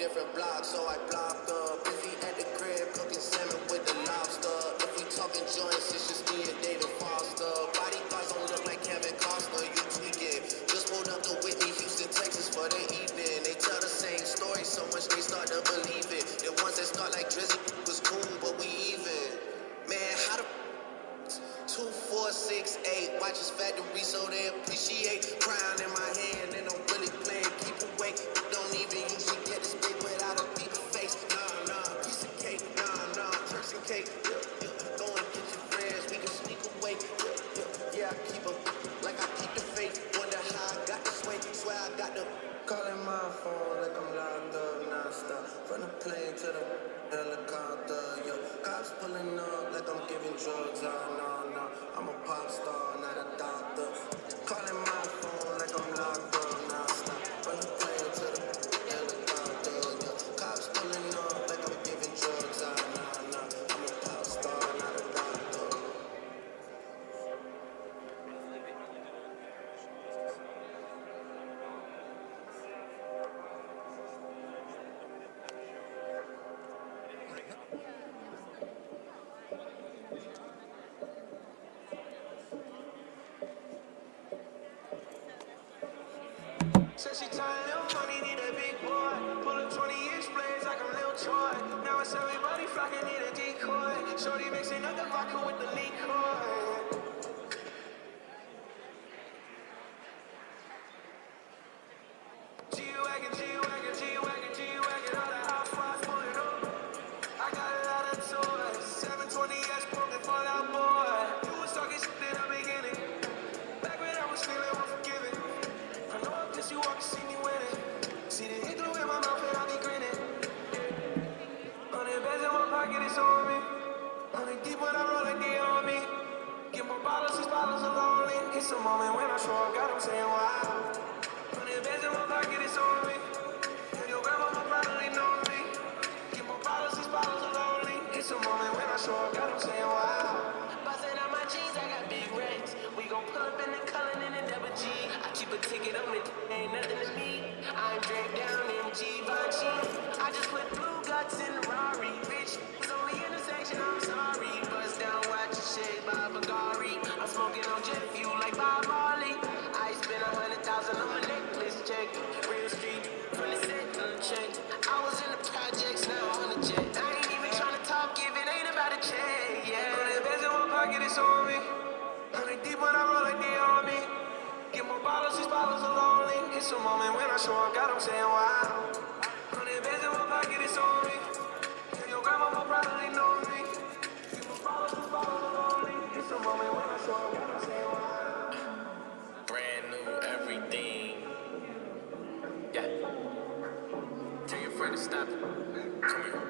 different blocks, so I blocked up. Busy at the crib, cooking salmon with the lobster. If we talking joints, it's just me and David Foster. Bodyguards don't look like Kevin Costner, you tweaking. Just pulled up to Whitney, Houston, Texas for the evening. They tell the same story so much they start to believe it. The ones that start like Drizzy was cool, but we even. Man, how the 2, 4, 6, 8 watches factory so they appreciate. Crown in my hand and I'm really playing keep awake. Don't even usually get this big without a deep face. Nah, piece of cake. Nah, Turks and cake. Go and get your friends, we can sneak away. Yeah, I keep 'em like I keep the faith. Wonder how I got this way. Swear I got the calling my phone like I'm locked up non-stop. From the plane to the helicopter. Yo, cops pulling up like I'm giving drugs. No. I'm a pop star, not a doctor. Calling my phone like I'm locked up non-stop. From the plane to the helicopter. Yo, cops pulling up like I'm giving drugs. No. I'm a pop star, not a doctor. Said she tired, little money, need a big boy. Pull up 20-inch blades like I'm Lil Troy. Now it's everybody flocking, need a decoy. Shorty mixing up the vodka with the liquor. G-Wagon, all the housewives pulling up. I got a lot of toys. 720S pumping for that boy. You was talking shit in the beginning. Back when I was feeling unforgiving. I know I pissed you off to see me winning. See the hit glue in my mouth and I be grinning. 100 bands in my pocket, it's on me. 100 deep when I roll like they on me. Get more bottles, these bottles are lonely. It's a moment when I show up, got 'em saying wow. 100 bands in my pocket, it's on me. And your grandma will probably know me. Get more bottles, these bottles are lonely. It's a moment when I show up, got 'em saying wow. Bustin' out my jeans, I got big racks. We gon' pull up in the Cullen and the double G. I keep a ticket on it, ain't nothing to me. I'm draped down in Givenchy. I just put blue guts in the Rari. Bitch, it's only intersection, I'm sorry. Bust down, watch your shade by Bulgari. I'm smoking on jet fuel like Bob Marley. I spent 100,000 on my necklace check. Real street, from the set to the check. I was in the projects, now on the jet. I ain't even tryna talk if it ain't about a check, yeah. 100 bands in my pocket, it's on me. 100 deep when I roll like they on me. Get more bottles, these bottles are lonely. It's a moment when I show up, got 'em saying wow. 100 bands in my pocket, it's on me. And your grandma will probably know me. Get more bottles, these bottles are lonely. It's a moment when I show up, got 'em saying wow. Brand new everything. Yeah. Tell your friend to stop. Come here.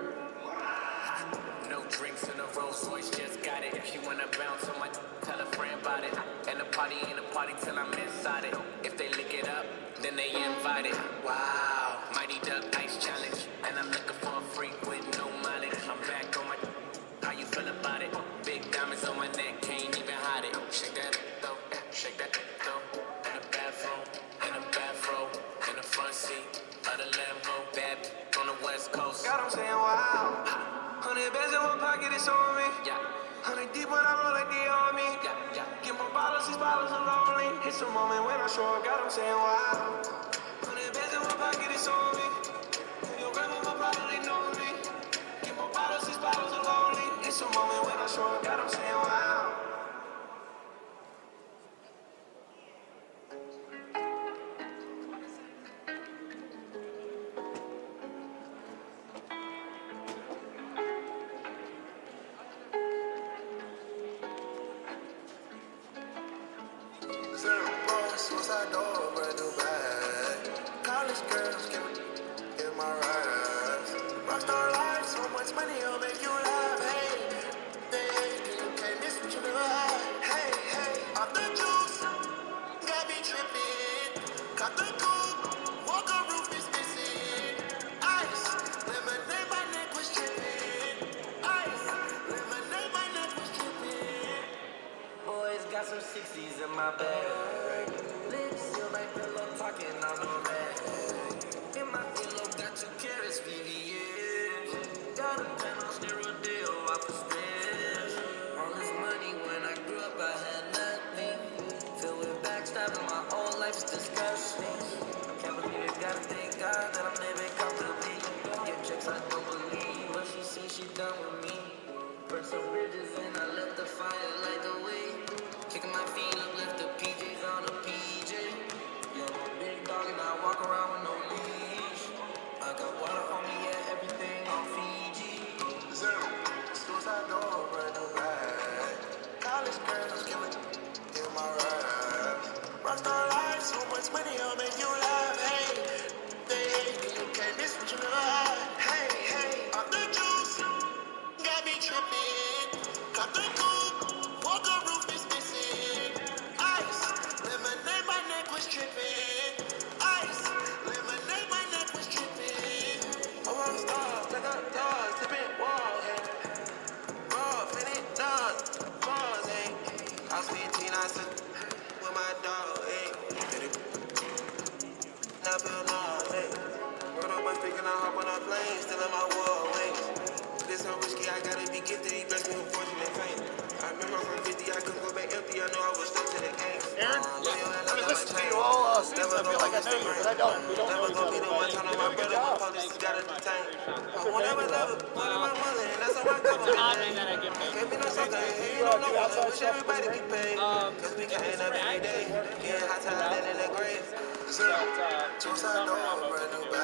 No drinks in a Rolls Royce, just got it. If you wanna bounce on my tell a friend about it. And the party ain't a party till I'm inside it. If they lick it up, then they invited. Wow, Mighty Duck Ice Challenge. And I'm looking for a freak with no mileage. I'm back on my how you feel about it? Big diamonds on my neck, can't even hide it. Shake that though, shake that though. In the bathroom, in the front seat of the Lambo. Bad on the West Coast. Got 'em saying wow. 100 bands in my pocket, it's on me. Yeah. 100 deep when I roll like they on me. Yeah. Get more bottles, these bottles are lonely. It's a moment when I show up, got 'em saying wow. 100 bands in my pocket, it's on me. And your grandma will probably know me. Get more bottles, these bottles are lonely. It's a moment when I show up, got 'em saying wow. Suicide door, brand new bag. College girls give it in my raps. Rockstar life, so much money, it'll make you laugh. Hey, you can't miss what you never had. Hey, off the juice, got me tripping. Got the coupe, walker roof is missing. Ice, lemonade, my neck was tripping. Ice, lemonade, my neck was tripping. Boys got some 60s in my bag. Lips feel like pillow talking on the bag. In my pillow got 2 carats. got a penthouse near Rodeo off the stairs. All this money when I grew up, I had nothing. Filled with backstabbing, my whole life's disgusting. Can't believe it, gotta thank God that I'm living comfortably. Get checks, I don't believe what she say, she done with me. Burn some bridges and I let the fire light the way. Kicking my feet up, lift the PJs on a PJ. Yeah, I'm a big dog and I walk around with no leash. I got water on me, yeah, everything on Fiji. Suicide door, brand new ride. College girls killing in my ride. Rockstar life, so much money, I'll make you laugh. Hey, they hate me, you can't miss what you never had. Hey, hey, off the juice, got me tripping. Got the coupe, walker roof is missing. Ice, lemonade, my neck was tripping. Ice, lemonade, my neck was tripping. I want to stop, like a dog, tipping wall, hey. Raw, fitted dog, pause, hey. I was 15, I said, with my dog, hey. Now feel lost, hey. Run up my stick and I hop on a plane, still in my wall, wings. This so risky, I gotta be gifted, he blessed me with fortune and fame. I remember from 50, I couldn't go back empty, I know I was stuck to the game. Aaron, I've been listening to you all season. I feel like I know you, but I don't. We don't know each other well. You're doing a good job. I won't ever love it, but I'm my mother, and that's how I come up. Can't be no sucker, you don't know what I wish everybody get paid. Cause we can't up every day, getting hot time in the grave. Suicide door, brand new